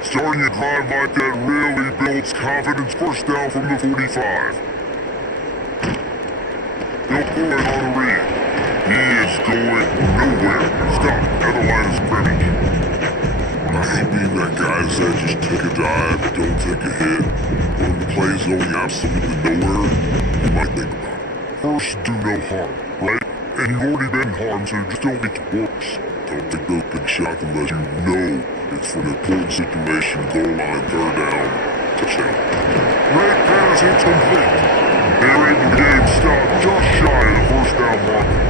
Starting a drive like that really builds confidence. First down from the 45. They'll pull it on the read. He is going nowhere. Stop at the line of scrimmage. I hate being that guy that said just take a dive, don't take a hit. When the play is going absolutely nowhere, you might think about it. First, do no harm, right? And you've already been harmed, so just don't make it worse. Don't take those big shots unless you know it's for an important situation, goal line, third down, touchdown. Red pass, it's complete. They're able to get him stopped just shy of the first down marker.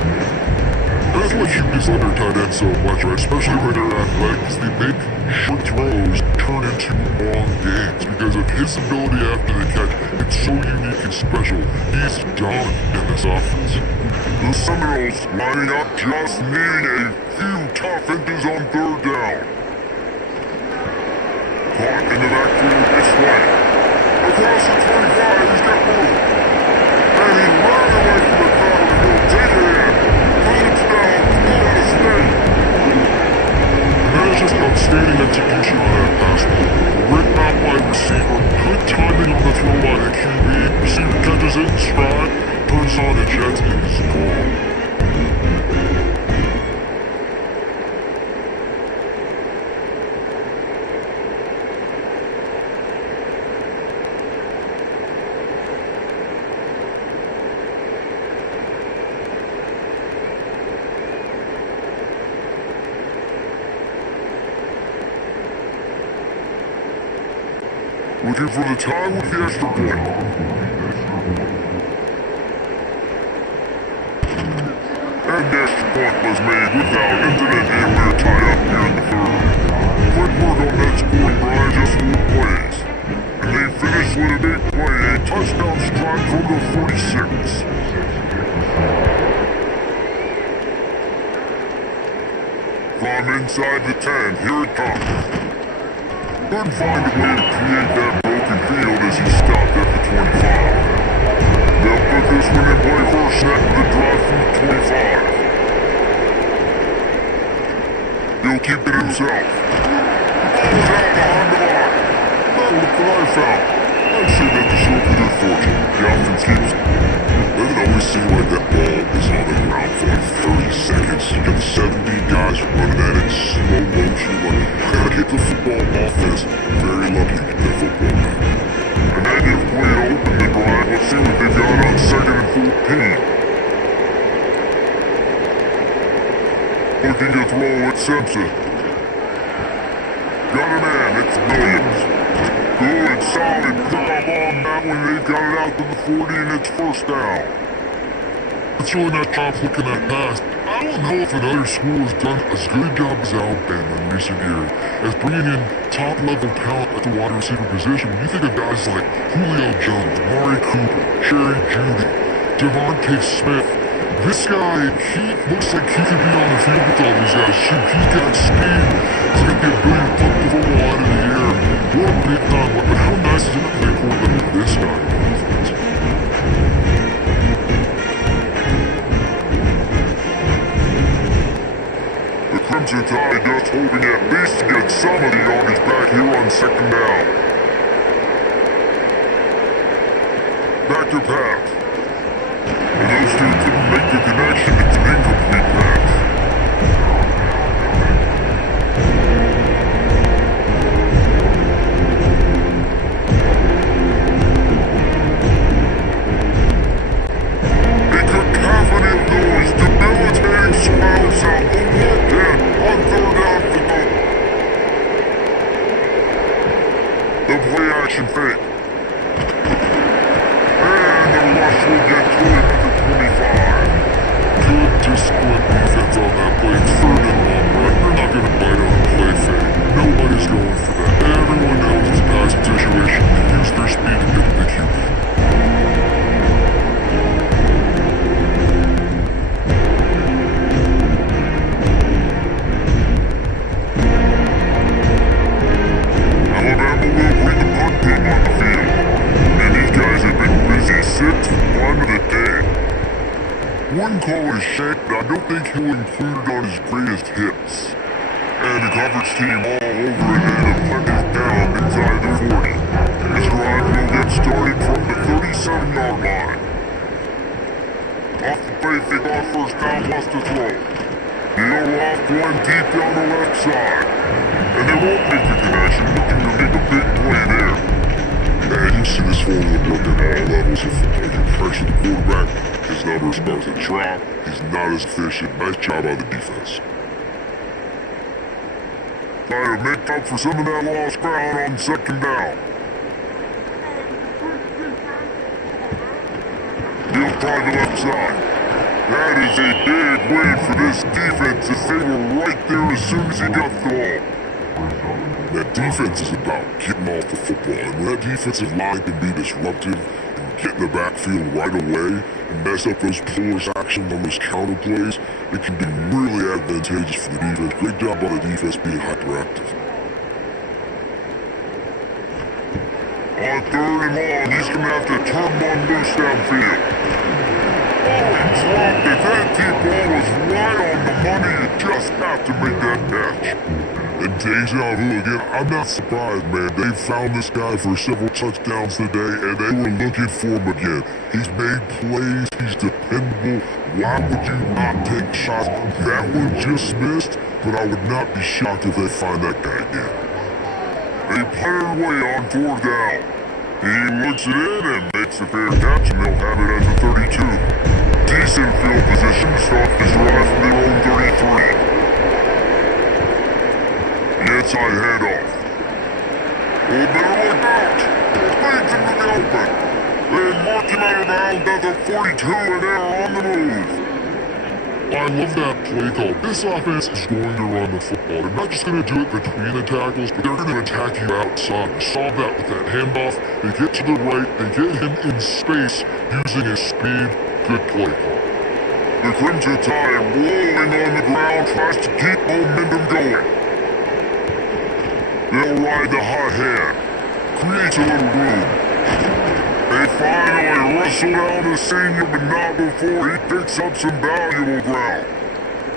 That's what you miss on their tight end so much, right? Especially when they're athletic, because they make short throws turn into long gains. Because of his ability after the catch, it's so unique and special. He's dominant in this offense. The Seminoles lining up, just needing a few tough inches on third down. Caught in the backfield this way. Across the 25, he's got room. And he ran away from the crowd and will take it in. Touchdown, Florida State. And that is just outstanding execution on that pass. Great route by receiver, good timing on the throw by the QB. Receiver catches it in stride, turns on the Jets, and he's gone. Looking for the tie with the extra point. And the extra point was made without incident, and we're tied up here in the third. Quick work on that scoring, Brian, just 4 plays. And they finish with a big play, a touchdown strike from the 46. From inside the 10, here it comes. Couldn't find a way to create that broken field as he stopped at the 25. They'll put this one in play first snap of the drive from the 25. He'll keep it himself. The ball is out behind the line. That'll look what I found. I'd say that to show for good fortune. The offense keeps. Doesn't always seem like that ball is on the ground for like 30 seconds. You get 70 guys running at it in slow motion. Like, gotta get the football offense. Very lucky to get that football back. And then you've played open the drive. Let's see what they got on 2nd and 14. Looking to throw at Simpson. Got a man, it's Williams. Good, solid pickup on that one. They got it out to the 40 and it's first down. It's really not top looking at pass. I don't know if another school has done as good a job as Alabama in recent years as bringing in top-level talent at the wide receiver position. When you think of guys like Julio Jones, Amari Cooper, Jerry Jeudy, Devontae Smith, this guy, he looks like he could be on the field with all these guys. Shoot, he's got speed. He's got the ability to put the ball out of the air. What a big time some of the yardage back here on second down. Back to pass. And those two couldn't make the connection. It's an incomplete pass. A cacophony of noise, debilitating surround sound, a warhead on third down for goal. The play action fake. And the rush will get to it at the 25. Good disciplined defense on that play. It's third and long, right? You're not going to bite on a play fake. Nobody's going for that. Everyone knows this passing situation. They use their speed to get to the QB. Alabama will bring the punt team on the field. And these guys have been busy 6th run of the day. One call is Shank, but I don't think he'll include it on his greatest hits. And the coverage team all over it, and the punt is down inside the 40. This drive will get started from the 37-yard line. Off the play fake off first down, plus the throw. Deal off one deep down the left side. And they won't make the connection, looking to make a big play there. And you see this formula work at all levels of football. You pressure the quarterback, his numbers start to drop, he's not as efficient. Nice job by the defense. Try to make up for some of that lost ground on second down. He'll try the left side. That is a big win for this defense as they were right there as soon as he got the ball. That defense is about getting off the football, and when that defensive line can be disruptive and get in the backfield right away and mess up those pullers actions on those counter plays, it can be really advantageous for the defense. Great job by the defense being hyperactive. On third and long, he's going to have to turn one loose downfield. Oh, he dropped it. That deep ball was right on the money. You just have to make that catch. And deja vu again, I'm not surprised, man. They found this guy for several touchdowns today, and they were looking for him again. He's made plays, he's dependable. Why would you not take shots? That one just missed, but I would not be shocked if they find that guy again. They punted away on fourth down. He looks it in and makes the fair catch, and they'll have it at the 32. Decent field position to start this drive from their own 33. Inside handoff. Oh, better look out! Leads him to the open. They mark him out of bounds at the 42, and they're on the move. I love that play call. This offense is going to run the football. They're not just going to do it between the tackles, but they're going to attack you outside. We saw that with that handoff. They get to the right, they get him in space using his speed. Good play call. The Crimson Tide rolling on the ground tries to keep momentum going. They'll ride the hot hand. Creates a little room. They finally wrestle down the senior, but not before he picks up some valuable ground.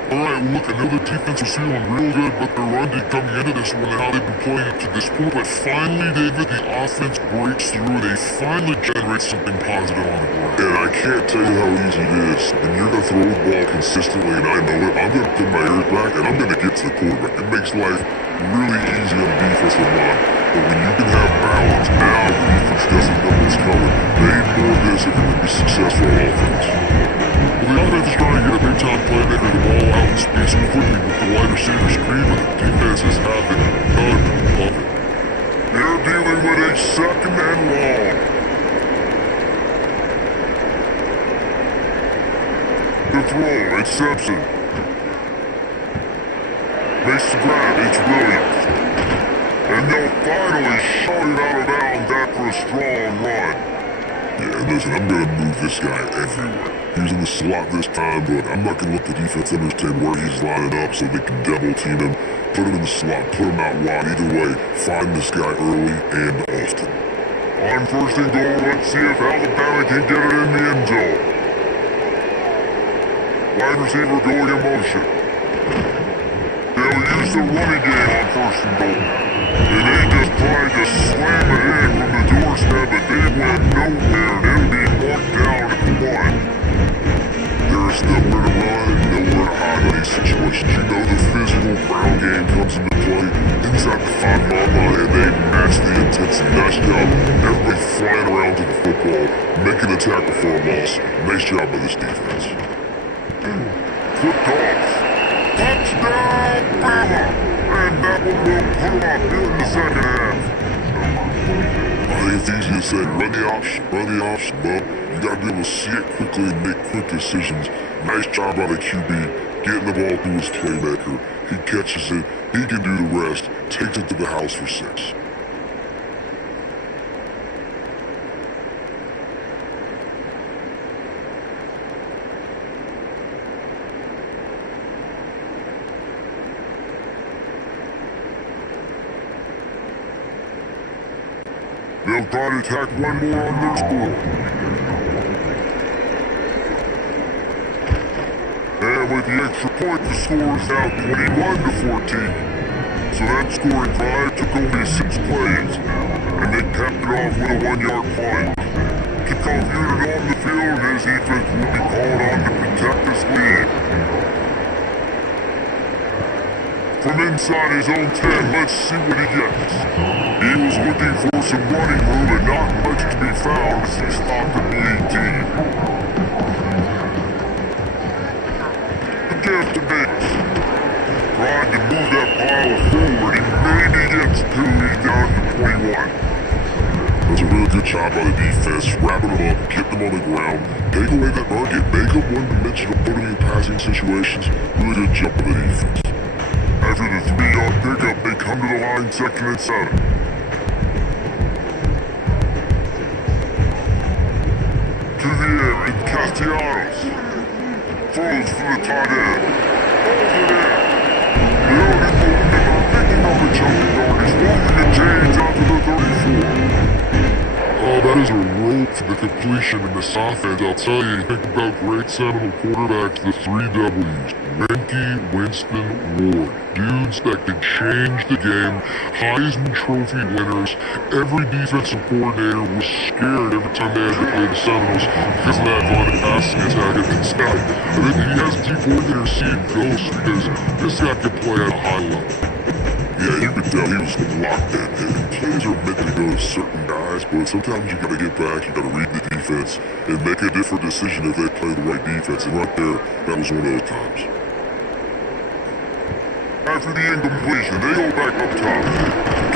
Alright, look, I know the defense was feeling real good, but their run did coming into this one and how they've been playing up to this point. But finally, David, the offense breaks through. They finally generate something positive on the board. And I can't tell you how easy it is. When you're going to throw the ball consistently, and I know it, I'm going to put my ears back, and I'm going to get to the quarterback. It makes life really easy on the defensive line. But when you can have balance, now the defense doesn't know what's coming. They need more of this if they're going to be successful on offense. Well, the offense is trying to get a big-time playmaker the ball out in space quickly with the wide receiver screen, but the defense is having none of it. They're dealing with a second and long. The throw, it's Simpson. Makes the grab, it's Williams. And they'll finally shut it out of bounds after a strong run. Yeah, listen, I'm going to move this guy everywhere. He's in the slot this time, but I'm not going to let the defense understand where he's lining up so they can double team him, put him in the slot, put him out wide. Either way, find this guy early and often. On first and goal, let's see if Alabama can get it in the end zone. Wide receiver going in motion. They'll use use the running game on first and goal. And they just tried to slam it in from the doorstep, but they went nowhere. They'll be marked down at the 1. There is nowhere to run and nowhere to hide in these situations. You know the physical ground game comes into play inside the 5-yard line, and they match the intensity. Nice job. Everybody flying around to the football, making a tackle for a loss. Nice job by this defense. Flipped off. Touchdown, Bama! And that one will put them up here in the second half. I think it's easy to say, run the option, but you gotta be able to see it quickly and make quick decisions. Nice job by the QB, getting the ball through his playmaker. He catches it, he can do the rest, takes it to the house for 6. They'll try to tack one more on their score. And with the extra point, the score is now 21-14. So that scoring drive took only 6 plays, and they capped it off with a 1-yard punt. Kickoff unit on the field, and his defense will be called on to protect this lead. From inside his own 10, let's see what he gets. He was looking for some running room and not much to be found as he stopped the bleed team. Again to Davis. Trying to move that pile forward. He maybe gets 2. He's down to 21. That's a really good job by the defense, wrapping them up, get them on the ground, take away that target, make them one-dimensional, put them in passing situations. Really good job by the defense. After the 3-yard pickup, they come to the line 2nd and 7. To the air, and Castellanos throws for the tight end. Holds it in. They're picking up a chunk of yardage, moving the chains out to the 34. Oh, that is a rope for the completion in this offense. I'll tell you, think about great Seminole quarterbacks, the 3 W's. Wenke, Winston, Ward. Dudes that can change the game. Heisman Trophy winners. Every defensive coordinator was scared every time they had to play the Seminoles because of that vaunted passing attack of this guy. And then he has D coordinators seeing ghosts because this guy can play at a high level. Yeah, you could tell he was locked in. And plays are meant to go to certain guys, but sometimes you gotta get back, you gotta read the defense, and make a different decision if they play the right defense. And right there, that was one of those times. After the incompletion, they go back up top.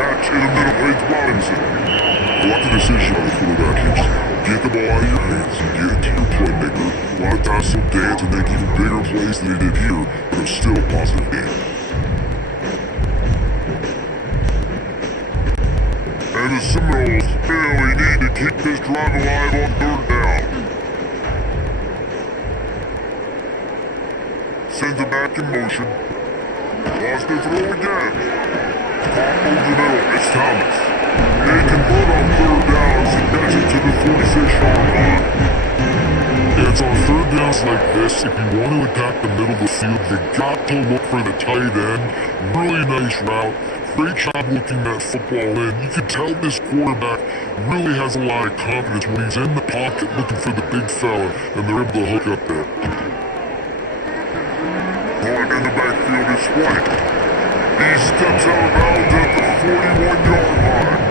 Catch in the middle, it's Robinson. I like the decision by the quarterback here. Get the ball out of your hands, get it to your playmaker. A lot of times they'll dance and make even bigger plays than they did here, but it's still a positive game. And the Seminoles barely need to keep this drive alive on 3rd down. Sends it back in motion. Lost the throw again. Caught over the middle. It's Thomas. They convert on 3rd downs and gets it to the 46-yard line. It's on 3rd downs like this. If you want to attack the middle of the field, you got to look for the tight end. Really nice route. Great job looking that football in. You can tell this quarterback really has a lot of confidence when he's in the pocket looking for the big fella, and they're able to hook up there. Going in the backfield is White. He steps out of bounds at the 41-yard line.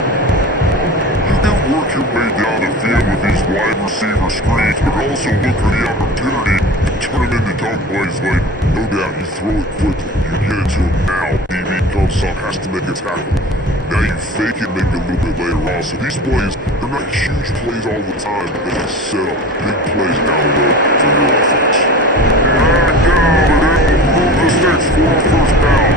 You can work your way down the field with these wide receiver screens, but also look for the opportunity to turn them into dunk plays like, no doubt, you throw it quickly, you get it to him now, DB comes up, has to make a tackle. Now you fake it, maybe a little bit later on. So these plays, they're not huge plays all the time, but they set up big plays down the road for your offense. And down, and they'll move the sticks for a 1st down.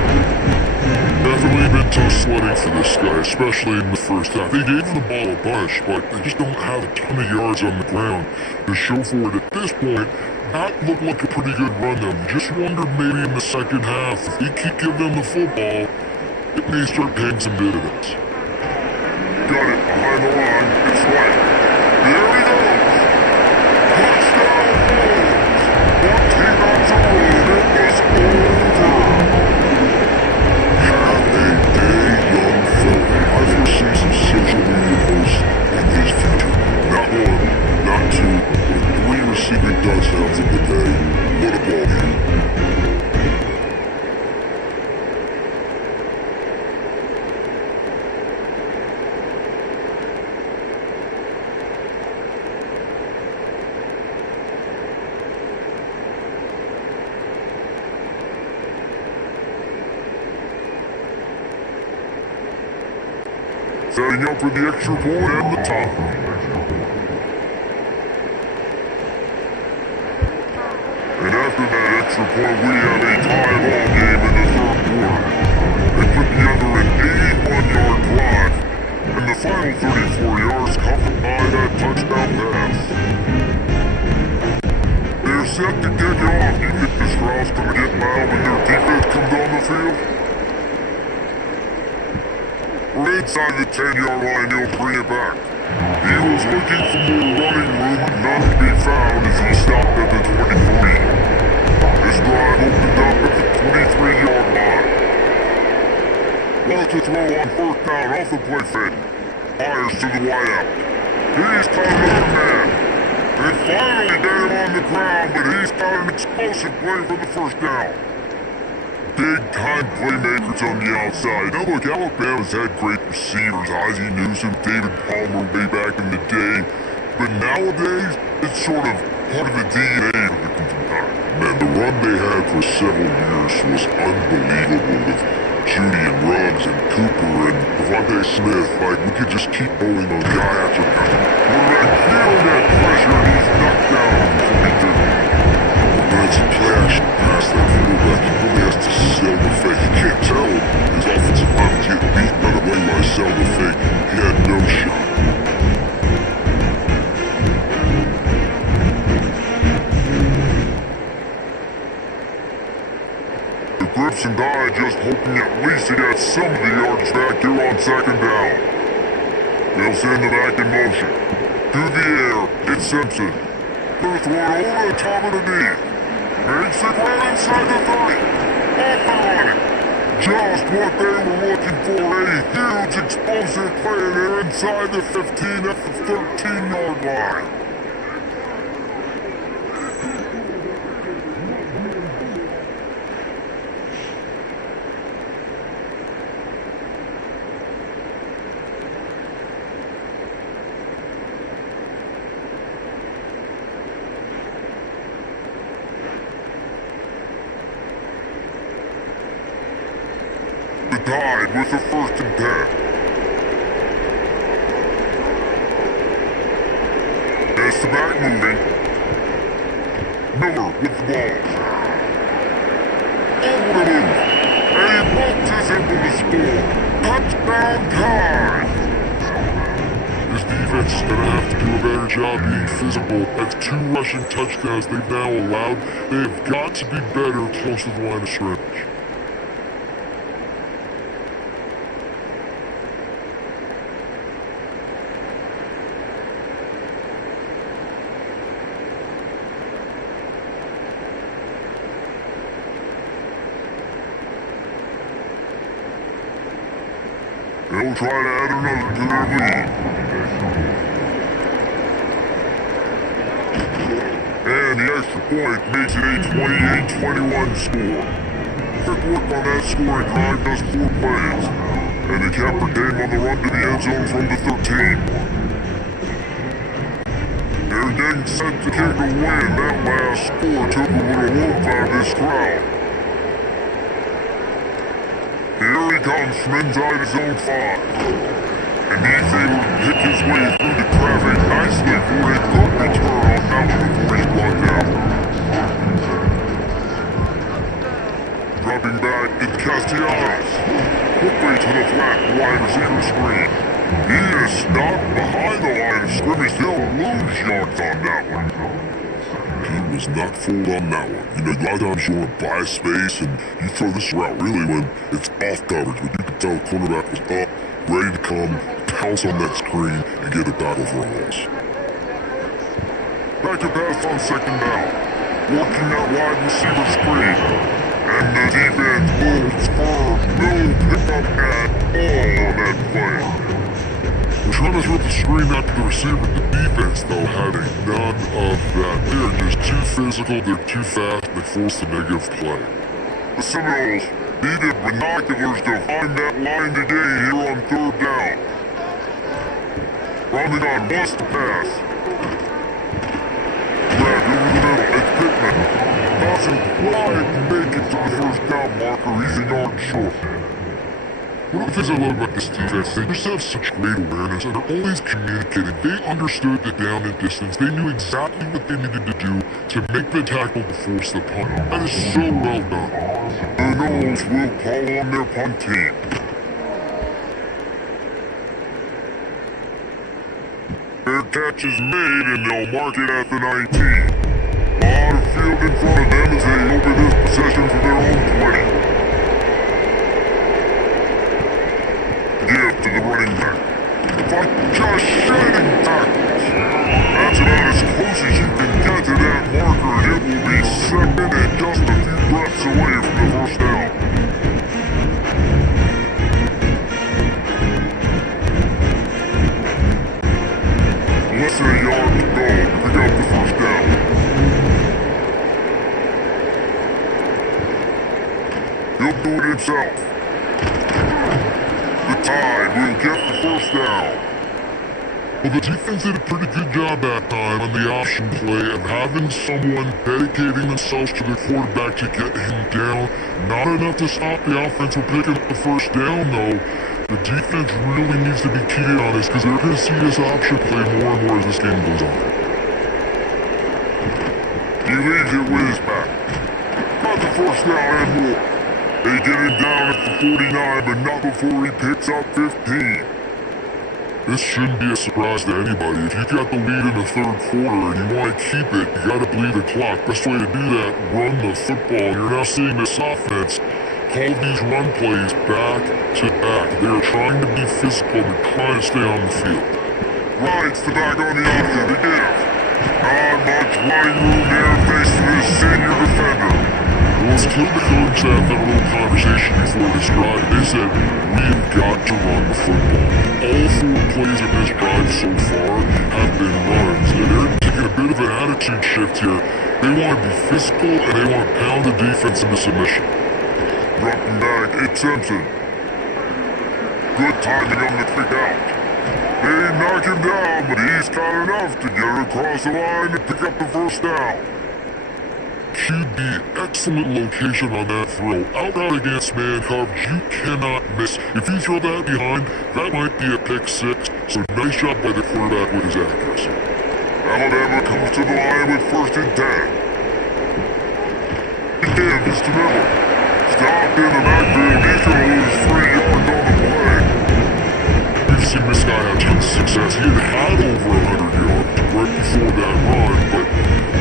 Definitely been tough sledding for this guy, especially in the first half. They gave him the ball a bunch, but they just don't have a ton of yards on the ground to show for it. At this point, that looked like a pretty good run them. Just wondered maybe in the second half, if they keep giving them the football, it may start paying some dividends. Got it behind the line. It's White. There he goes. Touchdown Wolves. Once he got to road, it was over. setting up for the extra point and the tie. And after that extra point, we have a tie ball game in the third quarter. They put together an 81-yard drive, and the final 34 yards covered by that touchdown pass. They're set to kick it off. You think this crowd's going to get loud when their defense comes on the field? We're inside the 10-yard line, he'll bring it back. He was looking for more running room, but none to be found as he stopped at the 23. This drive opened up at the 23-yard line. Wants to throw on first down off the play fake. Fires to the wideout. He's got another man. They finally get him on the ground, but he's got an explosive play for the first down. Big-time playmakers on the outside. Now look, Alabama's had great receivers, Ozzie Newsome, David Palmer way back in the day. But nowadays, it's sort of part of the DNA of the Kentucky. Man, the run they had for several years was unbelievable with Judy and Ruggs and Cooper and Devontae Smith. Like, we could just keep rolling on guy after guy. Quarterback feeling that pressure, and he's knocked down before he did. When it's a play action pass, that quarterback, he really has to sell the fake. You can't tell his offensive line was getting beat by the way I sell the fake. He had no shot. The Griffson guy just hoping at least he got some of the yards back here on second down. They'll send it back in motion. To the air, it's Simpson. They'll throw it over the top of the knee. Makes it right inside the 30. Off the line. Just what they were looking for. A huge explosive play there inside the 15 at the 13-yard line. Tied with the 1st and 10. As the back moving. Miller with the ball. Over the move. And he launches into the score. Touchdown Tide! This defense is going to have to do a better job being physical. That's 2 rushing touchdowns they've now allowed. They've got to be better close to the line of scrimmage. They'll try to add another to their lead. And the extra point makes it a 28-21 score. Quick work on that scoring drive does 4 plays. And they kept their game on the run to the end zone from the 13. They're getting set to kick away, and that last score took a little warmth out of this crowd. Here he comes from inside his own 5. And he's able to pick his way through the traffic nicely for a good return on that one before he's brought down. Dropping back, it's Castellanos. Quickly to the flat wide receiver screen. He is stopped behind the line of scrimmage. They'll lose yards on that one. He was not fooled on that one. You know, a lot of times you want to buy space and you throw this route really when it's off coverage, but you can tell the cornerback was up, ready to come, pounce on that screen, and get it back over a loss. Back to pass on second down. Working that wide receiver screen. And the defense holds firm. No pickup at all on that play. We're trying to throw the screen out to the receiver. The defense, though, having none of that. They're just too physical, they're too fast, they force the negative play. The Seminoles needed binoculars to find that line today here on 3rd down. Rounding on wants to pass. Grabbed over the middle, it's Pittman. Doesn't quite make it to the 1st down marker, he's a yard short. One of the things I love about this defense, they just have such great awareness and they're always communicating. They understood the down and distance. They knew exactly what they needed to do to make the tackle to force the punt. That is so well done. The Knowles will call on their punt team. Their catch is made and they'll mark it at the 19. Lot of field in front of them as they open this possession from their own 20. Give to the running back. But just shedding tackles. That's about as close as you can get to that marker. It will be second and just a few breaths away from the first down. Less than a yard to go to pick up the first down. He'll do it himself. The Tide will get the first down. Well, the defense did a pretty good job that time on the option play of having someone dedicating themselves to the quarterback to get him down. Not enough to stop the offense from picking up the first down, though. The defense really needs to be keyed in on this because they're going to see this option play more and more as this game goes on. He leaves it with his back. Got the first down and more. They get him down at the 49, but not before he picks up 15. This shouldn't be a surprise to anybody. If you got the lead in the third quarter and you want to keep it, you got to bleed the clock. Best way to do that, run the football. You're now seeing this offense call these run plays back to back. They're trying to be physical. They're trying to stay on the field. Rides the back on the option to give. Not much running room there faced with his senior defender. Well, it's killed the coach staff had a little conversation before this drive. They said, we've got to run the football. All 4 plays of this drive so far have been runs. And they're taking a bit of an attitude shift here. They want to be physical and they want to pound the defense into submission. Dropping back, it's Simpson. Good timing on the kick out. They knock him down, but he's got enough to get it across the line and pick up the first down. QB, excellent location on that throw. Out against man coverage, you cannot miss. If you throw that behind, that might be a pick 6. So nice job by the quarterback with his accuracy. Alabama comes to the line with 1st and 10. Again, Mr. Miller. Stopped in the backfield. He's going to lose 3 yards on the play. We've seen this guy have tons of success. He had over 100 yards right before that run, but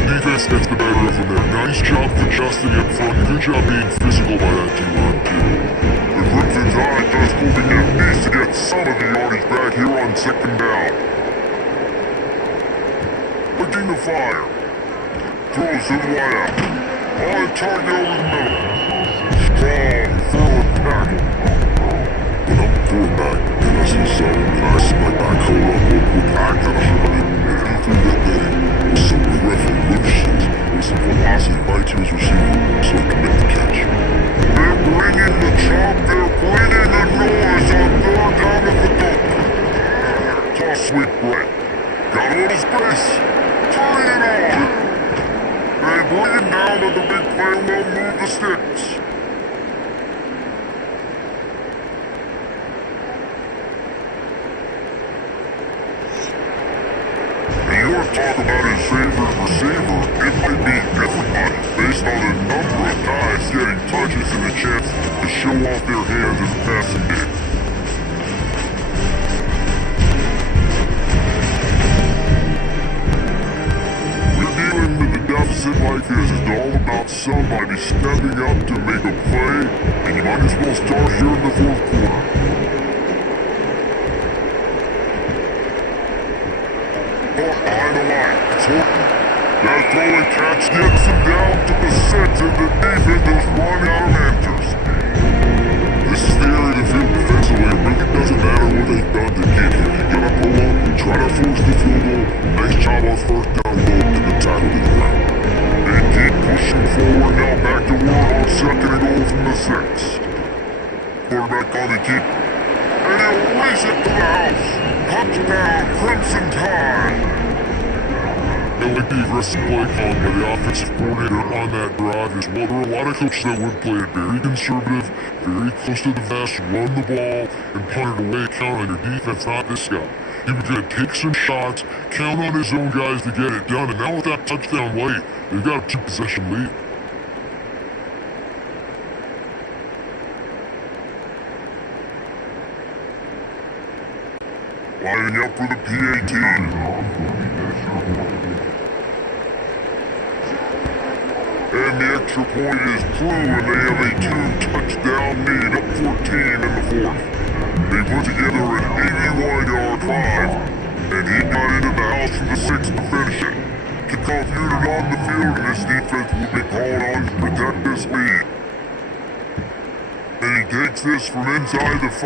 defense gets the better of him there. Nice job of adjusting up front. Good job being physical by that D-line, too. The Crimson Tide just moving at least to get some of the yardage back here on 2nd down. Looking to fire. Throws to the wide out. On target over the middle. Strong forward tackle. When I'm quarterback and I see something and I see my back hold up real quick, I gotta hurry and get through that thing with some revolutions, with some velocity right to his receiver so he can make the catch. They're bringing the chop, they're bringing the noise on 3rd down at the goal. Toss sweep right. Got a little space. Turn it on. They bring it down to the big play, will move the sticks. Talk about his favorite receiver, it might be everybody based on the number of guys getting touches and a chance to show off their hands in the passing game. We're dealing with a deficit like this. It's all about somebody stepping up to make a play, and you might as well start here in the 4th quarter. Behind the line, it's Horton. That throwing catch gets him down to the 6, and the defense is running out of answers. This is the area of the field defensively. It really doesn't matter what they've done to get here. You gotta pull up, try to force the field goal. Nice job on 1st down low and the tackle to the ground. They keep pushing forward now, back to work on 2nd and goal from the 6. Quarterback on the keep. And he'll race it to the house. Touchdown, Crimson Tide. I like the aggressive play called by the offensive coordinator on that drive as well. There were a lot of coaches that would play it very conservative, very close to the vest, run the ball, and punt it away, count on your defense, not this guy. He was going to take some shots, count on his own guys to get it done, and now with that touchdown late, they've got a 2-possession lead. Lining up for the PAT. And the extra point is through, and they have a 2-touchdown lead, up 14 in the fourth. They put together an 81-yard drive, and he got into the house from the 6th to finish it. Kickoff unit on the field, and this defense will be called on to protect this lead. And he takes this from inside the 5.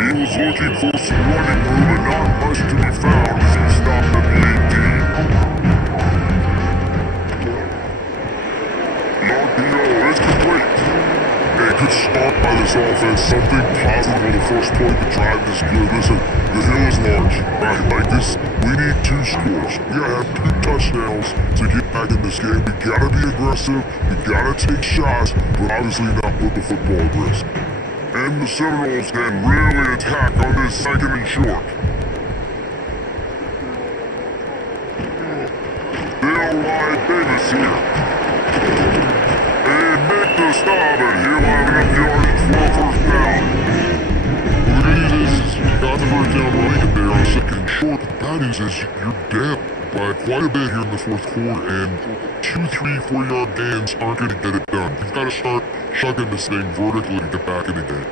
He was looking for some running room, and not much to be found as he stopped at the 18. The RPO is complete. A good start by this offense, something positive on the first point to drive this good. Listen, the hill is large, right? Like this, we need 2 scores. We gotta have 2 touchdowns to get back in this game. We gotta be aggressive, we gotta take shots, but obviously not put the football at risk. And the Seminoles can really attack on this 2nd and short. They'll ride Davis here. And make the stop, and he'll have enough yardage for a first down. Well, the good news is you got the first down running it there on 2nd and short. The bad news is you're down by quite a bit here in the fourth quarter, and 2, 3, 4-yard gains aren't going to get it done. You've got to start chugging this thing vertically to get back in the game.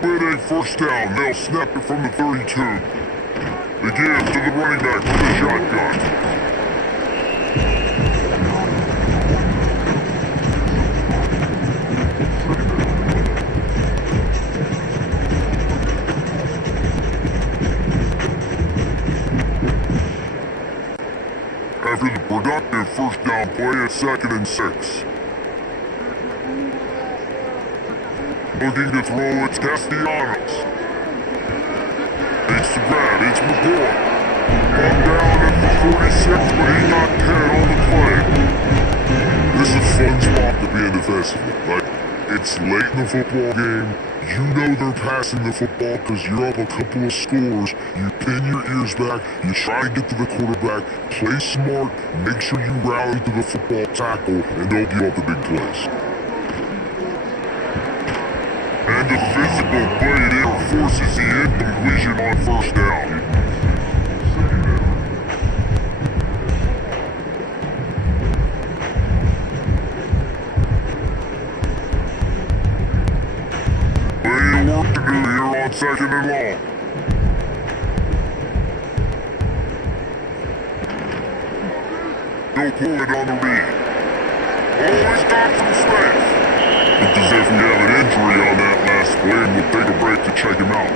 With a first down, they'll snap it from the 32. They give to the running back with a shotgun. After the productive first down play at 2nd and 6. Looking to throw, it's Castellanos. It's the grab, it's McCoy. One down at the 46, but he got 10 on the play. This is a fun spot to be in defensively. Like, it's late in the football game. You know they're passing the football because you're up a couple of scores. You pin your ears back. You try to get to the quarterback. Play smart. Make sure you rally to the football tackle, and don't give up the big plays. And the physical play there forces the incompletion on first down. Plenty of work to do here on 2nd and long. They'll pull it on the read. Always got some space. It's as if we have an injury on that last play, and we'll take a break to check him out.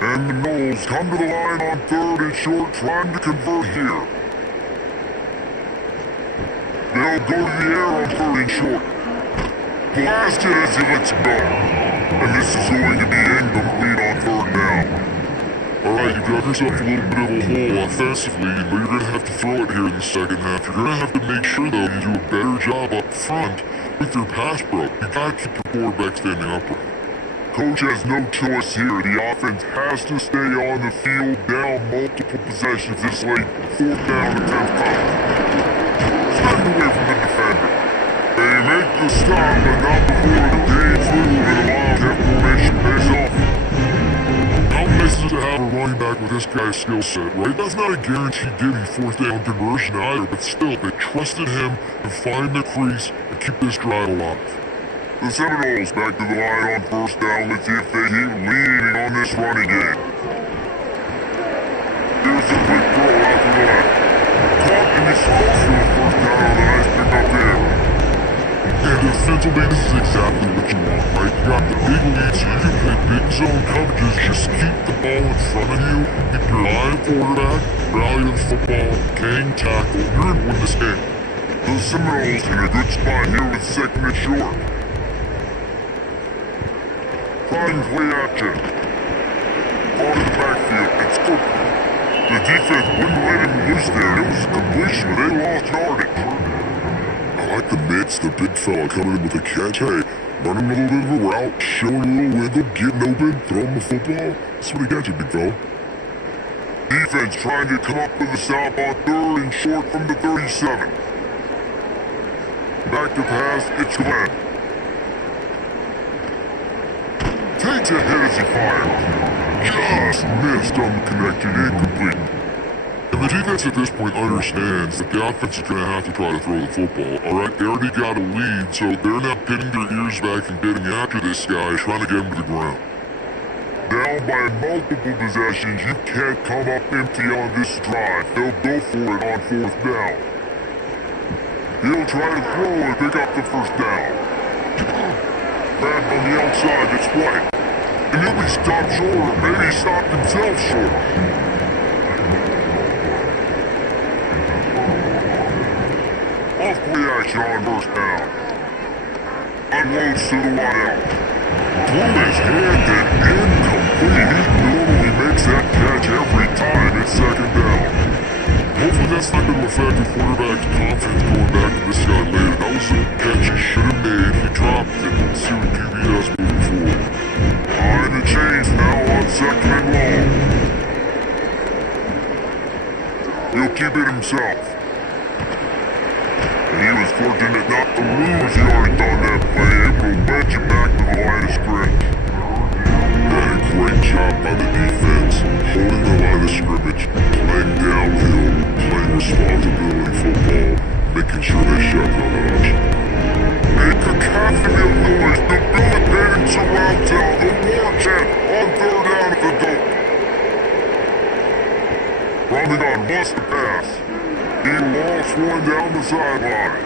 And the Knowles come to the line on 3rd and short, trying to convert here. They'll go to the air on 3rd and short. Blasted as he lets go. And this is going to be incomplete on 3rd down. Alright, you got yourself a little bit of a hole offensively, but you're going to have to throw it here in the second half. You're going to have to make sure, though, you do a better job up front with your pass pro. You got to keep your quarterback standing upright. Coach has no choice here. The offense has to stay on the field, down multiple possessions this late. 4th down and 10th time. Stand away from the defender. They make the stop, but not before the gains move and allow that formation pays off. How nice is it to have a running back with this guy's skill set, right? That's not a guaranteed gimme 4th down conversion either, but still, they trusted him to find the crease and keep this drive alive. The Seminoles back to the line on first down. Let's see if they keep leading on this running game. Here's a quick throw out to the left. Caught and he's close for the first down on the nice pick up there. And defensively, this is exactly what you want, right? You got the big lead, so you can play big zone coverages. Just keep the ball in front of you. Keep your eye on quarterback, rally the football, gang tackle. You're going to win this game. The Seminoles in a good spot here with 2nd and short. Flying play action. Ball in the backfield. It's Copeland. The defense wouldn't let him loose there. It was a completion, but they lost yardage. I like the Mitch, the big fella coming in with a catch. Hey, running a little bit of a route, showing a little wiggle, getting open, throwing the football. That's what he got you, big fella. Defense trying to come up with a stop on 3rd and short from the 37. Back to pass, it's Glenn. Takes a hit as he fires. Just missed on the connection, incomplete. And the defense at this point understands that the offense is going to have to try to throw the football. Alright, they already got a lead, so they're now getting their ears back and getting after this guy, trying to get him to the ground. Down by multiple possessions, you can't come up empty on this drive. They'll go for it on 4th down. He'll try to throw and pick up the 1st down. Back on the outside, it's White. And he'll be stopped short, or maybe he stopped himself short. Off play action on 1st down. Unloads to the wideout. Through his hand and incomplete. He normally makes that catch every time it's 2nd down. Hopefully that's not going to affect the quarterback's confidence going back to this guy later. That was a catch he should have made. He dropped it. Let's see what QB has moving forward. Behind the chains now on 2nd and long. He'll keep it himself. And he was fortunate not to lose yards on that play, able to wedge it back to the line of scrimmage. Did a great job by the defense, holding the line of scrimmage, playing downhill, playing responsibility football, making sure they shut the option. A cacophony of noise, debilitating surround sound, the war chant on 3rd down at the goal. Running on must pass. He lost one down the sideline.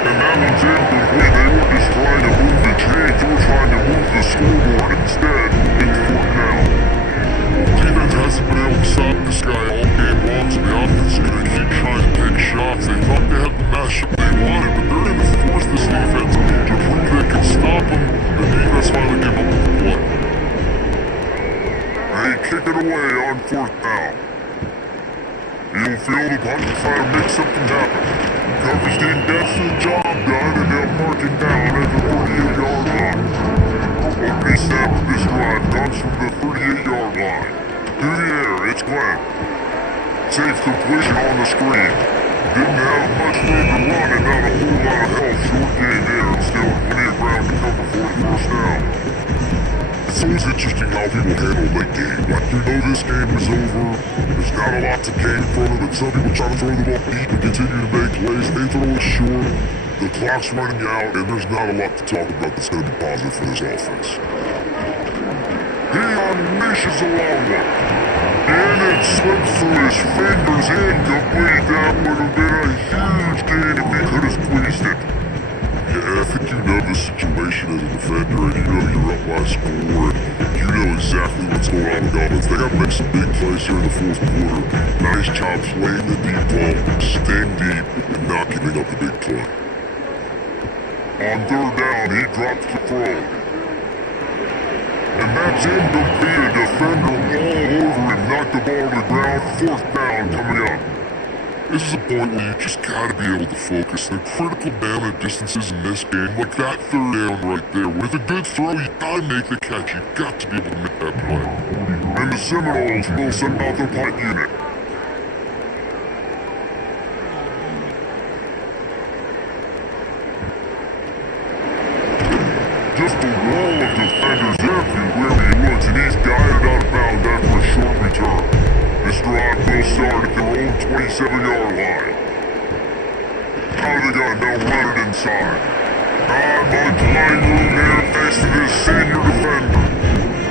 And that one's incomplete. They were just trying to move the chains. They were trying to move the scoreboard. Instead, it's 4th down. Defense hasn't been able to stop this guy all game long, so the offense is going to keep trying to take shots. They thought they had the matchup they wanted, but they're going to force this defense to prove they can stop them. The defense finally gave up the play. They kick it away on 4th down. He'll feel the punt and try to make something happen. Coverage team gets the job done and they'll mark it down at the 38-yard line. Opening snap of this drive comes from the 38-yard line. To the air, it's Glenn. Safe completion on the screen. Didn't have much room to run and not a whole lot of help. Short gain there and still plenty of ground to cover for the 1st down. It's always interesting how people handle late game. Like, you know this game is over, there's not a lot to gain from it, but some people try to throw the ball deep and continue to make plays. They throw it short, the clock's running out, and there's not a lot to talk about that's going to be positive for this offense. He unleashes a long one. And it slips through his fingers, incomplete. That would have been a huge gain if he could have squeezed it. Yeah, I think you know the situation as a defender, and you know you're up by a score, and you know exactly what's going on with offense. They got to make some big plays here in the 4th quarter. Nice job playing the deep ball, staying deep, and not giving up the big play. On 3rd down, he drops the throw. And that's incomplete. A defender all over him, knocked the ball to the ground. 4th down coming up. This is a point where you just gotta be able to focus. The critical down and distances in this game, like that 3rd down right there. With a good throw, you gotta make the catch. You've got to be able to make that play. And the Seminoles will send out their punt unit. Just a wall of defenders everywhere he looks, and he's guided out of bounds after a short return. This drive will start at their own 27-yard line. Out of the gun, they'll run it inside. Not much line room here thanks to this senior defender.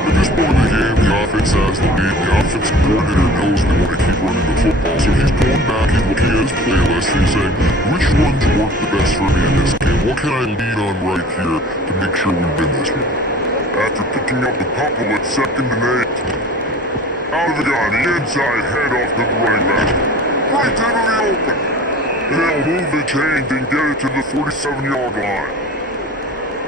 At this point in the game, the offense has the lead. The offensive coordinator knows they want to keep running the football, so he's going back, he's looking at his playlist, he's saying, which runs work the best for me in this game? What can I lean on right here to make sure we win this one? After picking up a couple at 2nd and 8. Out of the gun, the inside handoff to the running back. Right into the open. They'll move the chains and get it to the 47-yard line.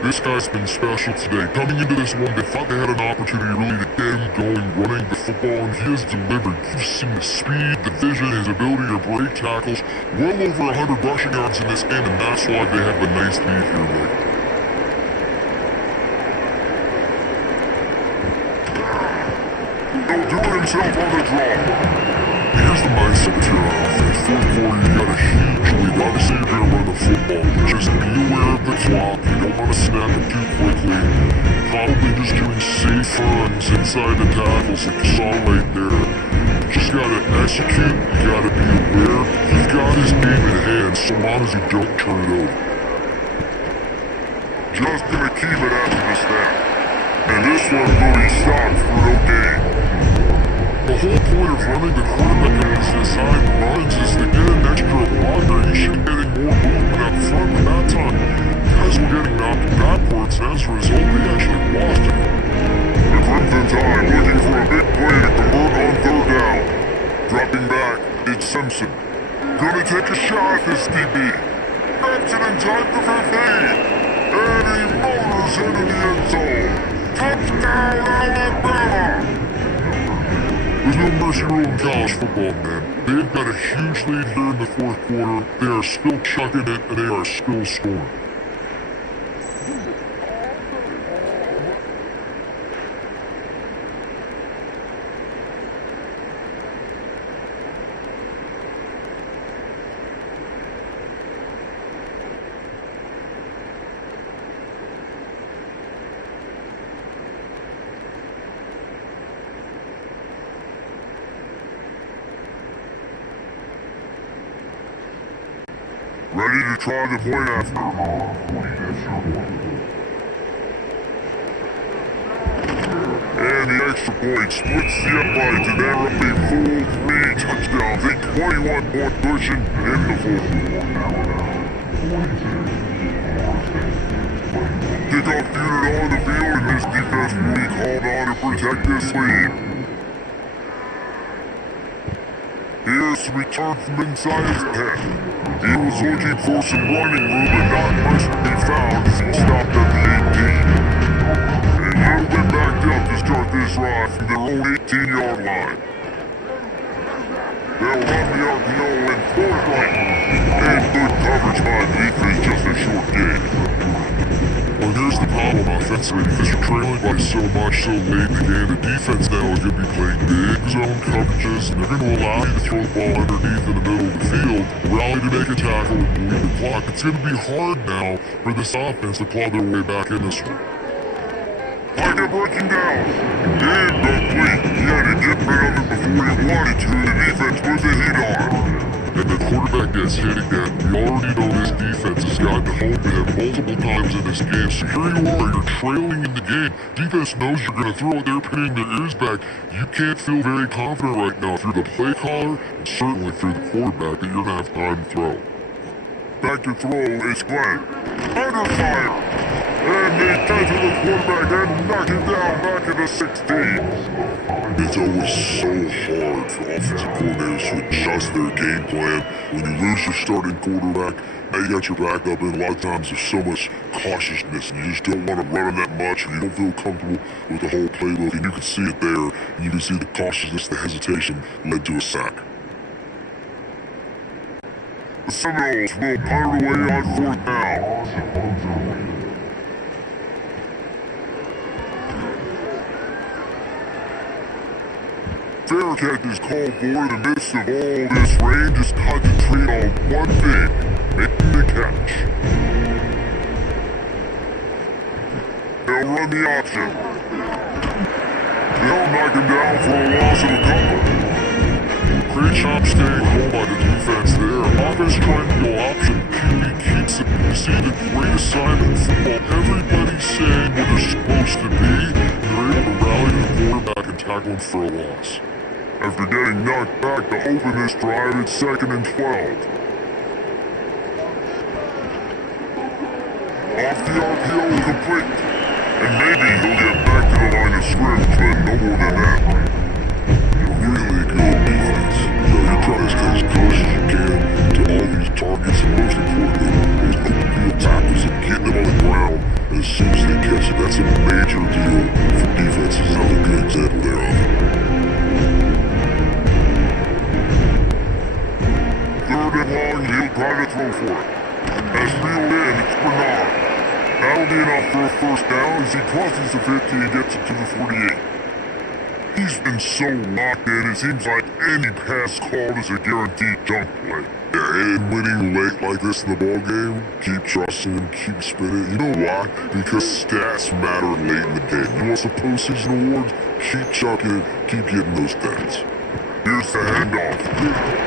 This guy's been special today. Coming into this one, they thought they had an opportunity really to get him going, running the football, and he has delivered. You've seen the speed, the vision, his ability to break tackles. Well over 100 rushing yards in this game, and that's why they have a nice lead here, Nick. He'll do it himself on the draw. Here's the mindset with your offense. Fourth quarter, you got a huge lead. Obviously, you're going to run the football. Just be aware of the clock. You don't want to snap it too quickly. Probably just doing safe runs inside the tackles like you saw right there. You just got to execute. You got to be aware. You've got his game in hand so long as you don't turn it over. Just gonna keep it after the snap. And this one will be stopped for no gain. The whole point of running the quarterback on his inside runs is to get an extra blocker. He should be getting more movement up front, but that time, guys were getting knocked backwards, and as a result, they actually lost it. The Crimson Tide looking for a big play to convert on third down. Dropping back, it's Simpson. Gonna take a shot at this DB. Grabs it in time for fade. And he motors into the end zone. Touchdown, Alabama! There's no mercy rule in college football, man. They've got a huge lead here in the fourth quarter. They are still chucking it, and they are still scoring. Ready to try the point after. And the extra point splits the upright to there up a full 3 touchdowns, a 21-point cushion in the fourth. Kickoff unit on the field, and this defense will be called on to protect this lead. Here's the return from inside his head. He was looking for some running room and not much to be found as he stopped at the 18. And he'll be backed up to start this drive from their own 18-yard line. They'll run the RPO in fourth right. And good coverage by the defense, just a short gain. Well, here's the problem offensively, because you're trailing by so much so late in the game. The defense now is going to be playing big zone coverages, and they're going to allow you to throw the ball underneath in the middle of the field, rally to make a tackle, and bleed the clock. It's going to be hard now for this offense to claw their way back in this one. Pocket breaking down. Incomplete. He had to get rid of it before he wanted to. The defense was a heat on. And the quarterback gets hit again. We already know this defense has gotten home to him multiple times in this game. So here you are, you're trailing in the game. Defense knows you're going to throw it. They're pinning their ears back. You can't feel very confident right now through the play caller and certainly through the quarterback that you're going to have time to throw. Back to throw is Glenn. Under fire. And they get to the quarterback and knock him down back at the 16. It's always so hard for offensive coordinators to adjust their game plan when you lose your starting quarterback. Now you got your backup, and a lot of times there's so much cautiousness, and you just don't want to run him that much, and you don't feel comfortable with the whole playbook, and you can see it there, and you can see the cautiousness, the hesitation led to a sack. The Seminoles will punt away on fourth down. Fair catch is called for in the midst of all this rain. Just concentrate on one thing, making the catch. They'll run the option. They'll knock him down for a loss of a couple. Great job staying home by the defense there. Offense trying to go option. QB keeps it. You see the great assignment football. Everybody's saying what they're supposed to be. They're able to rally the quarterback and tackle him for a loss. After getting knocked back to open this drive, it's 2nd and 12. Off the RPO complete. And maybe he'll get back to the line of scrimmage, but no more than that. Really good defense. You're trying to stay as close as you can to all these targets, and most importantly, those open field tackles and getting them on the ground as for it. As reeled in, it's Bernard. That'll be enough for a first down as he crosses the 50 and gets it to the 48. He's been so locked in, it seems like any pass called is a guaranteed jump play. Yeah, and winning late like this in the ball game, keep trusting him, keep spinning. You know why? Because stats matter late in the game. You want some postseason awards? Keep chucking it, keep getting those stats. Here's the handoff.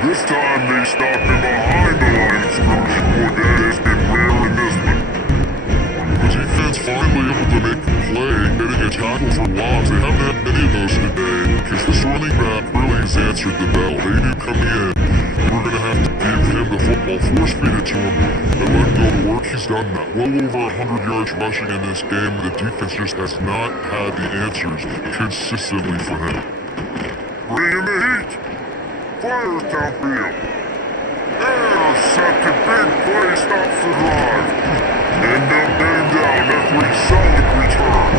This time they stopped him behind the line of scrimmage. Boy, that has been rare in this one. The defense finally able to make a play, getting a tackle for loss. They haven't had many of those today because this running back really has answered the bell. They knew coming in, we're going to have to give him the football, force feed it to him, and let him go to work. He's done that. Well over 100 yards rushing in this game. The defense just has not had the answers consistently for him. Bring in the heat. Fires downfield. Intercepted. Big play stops the drive. And they'll get him down after a solid return.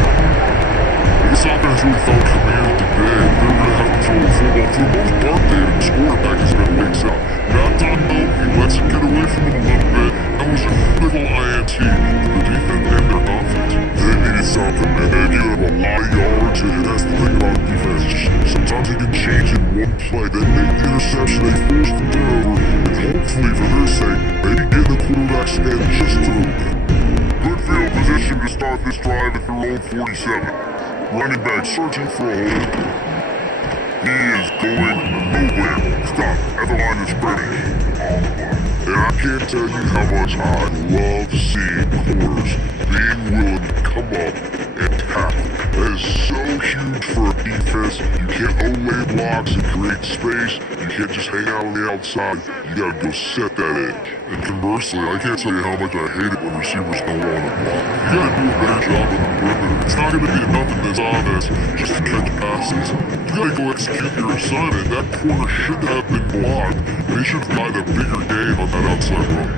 This offense really felt commanded today. They're going to have to throw the football for the most part. David's quarterback has been weeks out. That time, though, he lets it get away from him a little bit. That was a little INT to the defense and their offense. They needed something, and they gave him a lot of yards, and that's the thing about defense. Sometimes they can change in one play. They make the interception, they force the turnover, and hopefully, for their sake, maybe get the quarterback's stand just a little bit. Good field position to start this drive at their own 47. Running back searching for a hole. He is going nowhere. Stop at the line of scrimmage. And I can't tell you how much I love seeing corners being willing to come up and tackle. That is so huge for a defense. You can't overlay blocks and create space. You can't just hang out on the outside. You gotta go set that edge. And conversely, I can't tell you how much I hate it when receivers don't want to block. You gotta do a better job on the perimeter. It's not gonna be enough in this offense just to catch passes. You gotta go execute your assignment. That corner should have been blocked. They should have got a bigger game on that outside run.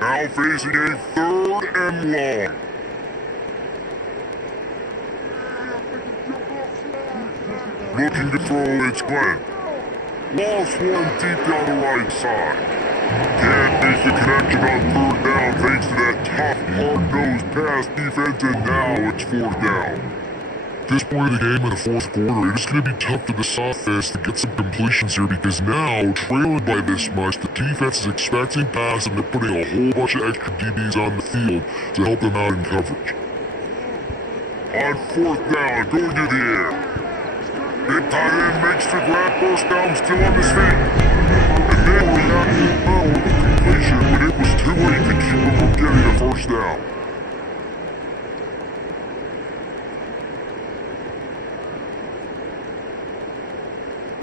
Now facing a 3rd and long. Looking to throw, it's Glenn. Lost one deep down the right side. Can't make the connection on 3rd down thanks to that tough, hard-nosed pass defense, and now it's 4th down. At this point of the game in the 4th quarter, it is going to be tough for this offense to get some completions here because now, trailing by this much, the defense is expecting pass and they're putting a whole bunch of extra DBs on the field to help them out in coverage. On 4th down, going to the air. Big tight end makes the grab, first down, still on his feet. And then we had the power of the completion, but it was too late to keep him from getting a first down.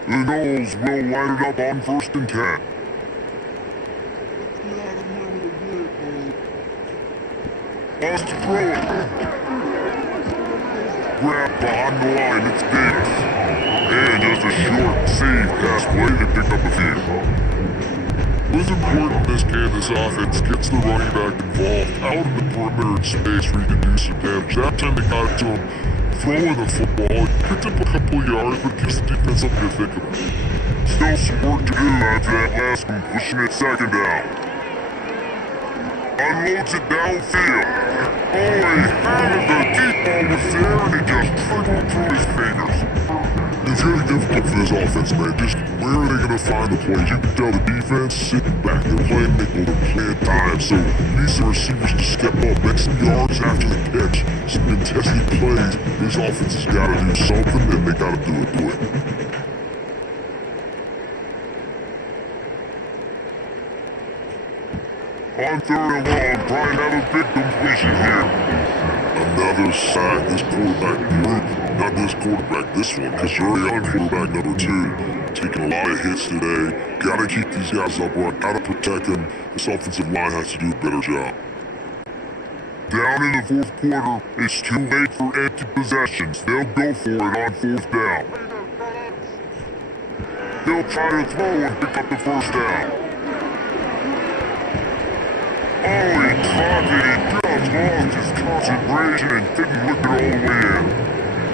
The Knowles will line it up on 1st and 10. Wants to throw it. Grab behind the line, it's Davis. And just a short, safe pass play to pick up a few. What's important in this game, this offense gets the running back involved out in the perimeter space where you can do some damage. That time they got it to him. Throwing the football, picked up a couple of yards, but gives the defense something to think about. Still some work to do after that last one, pushing it 2nd down. Unloads it downfield. Oh, he had it, the deep ball was there, and it just trickled through his fingers. It's really difficult for this offense, man. Just where are they going to find the plays? You can tell the defense sitting back. They're playing nickel, they're playing dime. So you need some receivers to step up, make some yards after the catch, some contested plays. This offense has got to do something, and they got to do it quick. On 3rd and long, Brian have a big completion here. Another sack. This quarterback group, not this quarterback, this one, because you're already on quarterback number 2. Taking a lot of hits today. Gotta keep these guys upright, gotta protect them. This offensive line has to do a better job. Down in the 4th quarter, it's too late for empty possessions. They'll go for it on 4th down. They'll try to throw and pick up the 1st down. Oh, he caught it, he just lost his concentration and didn't look it all the way in.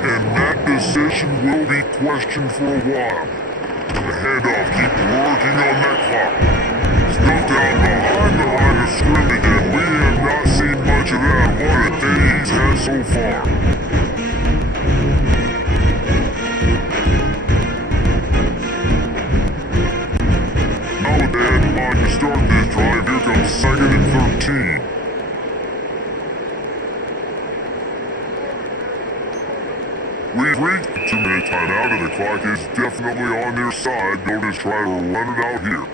And that decision will be questioned for a while. the handoff. Keep working on that clock. Stuck down behind the line of scrimmage, and we have not seen much of that. What a day he's had so far. Now with the head line to start this drive, here comes 2nd and 13. We've reached the 2-minute timeout, and the clock is definitely on their side. They'll just try to run it out here.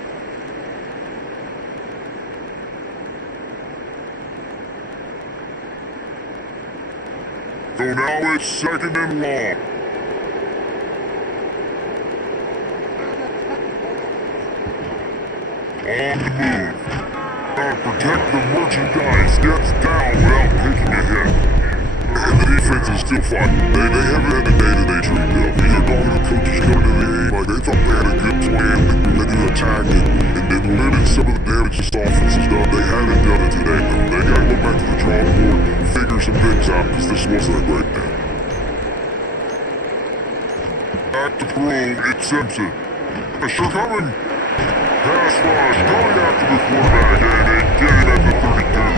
So now it's 2nd and long. On the move. Now protect the merchandise. Steps down without taking a hit. And the defense is still fine. They haven't had the day-to-day treat though. These are dominant coaches coming to the game. Like, they thought they had a good plan. They were ready to attack it and then limit some of the damage this offense has done. They haven't done it today though. They gotta go back to the drawing board, figure some things out, because this wasn't a great day. Back to throw, it's Simpson. Pressure coming. Pass rush, going after the quarterback, and they get it at the 32.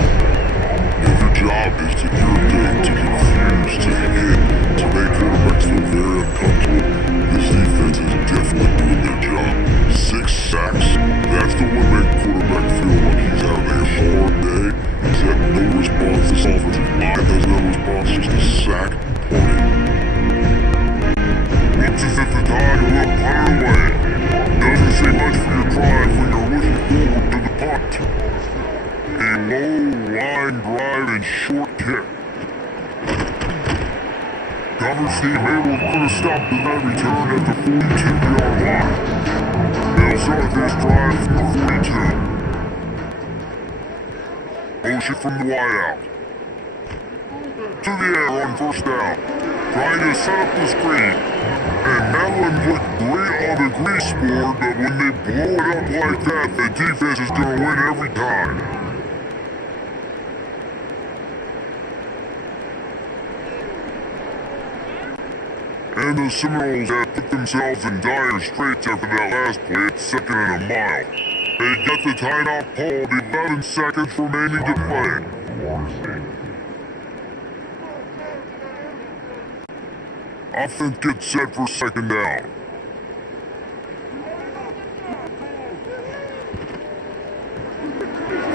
If your job is to irritate, to confuse, to hit, to make quarterbacks feel very uncomfortable, this defense is definitely doing their job. 6 sacks, that's the one make quarterback feel like he's having a hard day. He's had no response. This offensive line has no response, just a sack party. Looks as if the Tide will punt it away. Doesn't say much for your drive when you're looking forward to the punt. A low line drive and short kick. Coverage team able to put a stop to that return at the 42-yard line. They'll start this drive from the 42. Motion from the wideout. To the air on 1st down. Trying to set up the screen. And Maryland looked great on the grease board, but when they blow it up like that, the defense is going to win every time. And the Seminoles have put themselves in dire straits after that last play at 2nd and a mile. They get the timeout called, 11 seconds remaining to play. Offense gets set for 2nd down.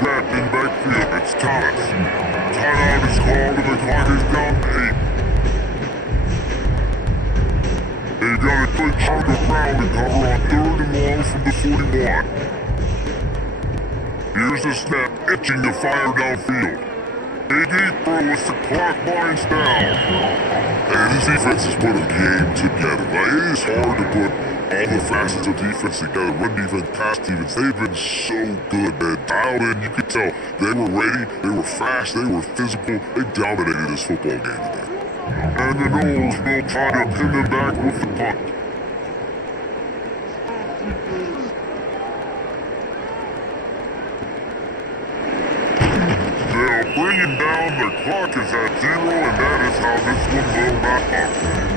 Wrapped in backfield, it's Thomas. Timeout is called and the clock is down to 8. They got a good chunk of ground to cover on 3rd and long from the 41. Here's the snap, itching to fire downfield. A deep throw as the clock winds down. And this defense has put a game together. Like, it is hard to put all the facets of defense together. Run defense, pass defense, they've been so good. They're dialed in. You could tell they were ready, they were fast, they were physical. They dominated this football game today. And the Noles will try to pin them back with the punt. They'll bring him down. The clock is at 0, and that is how this one will wrap up.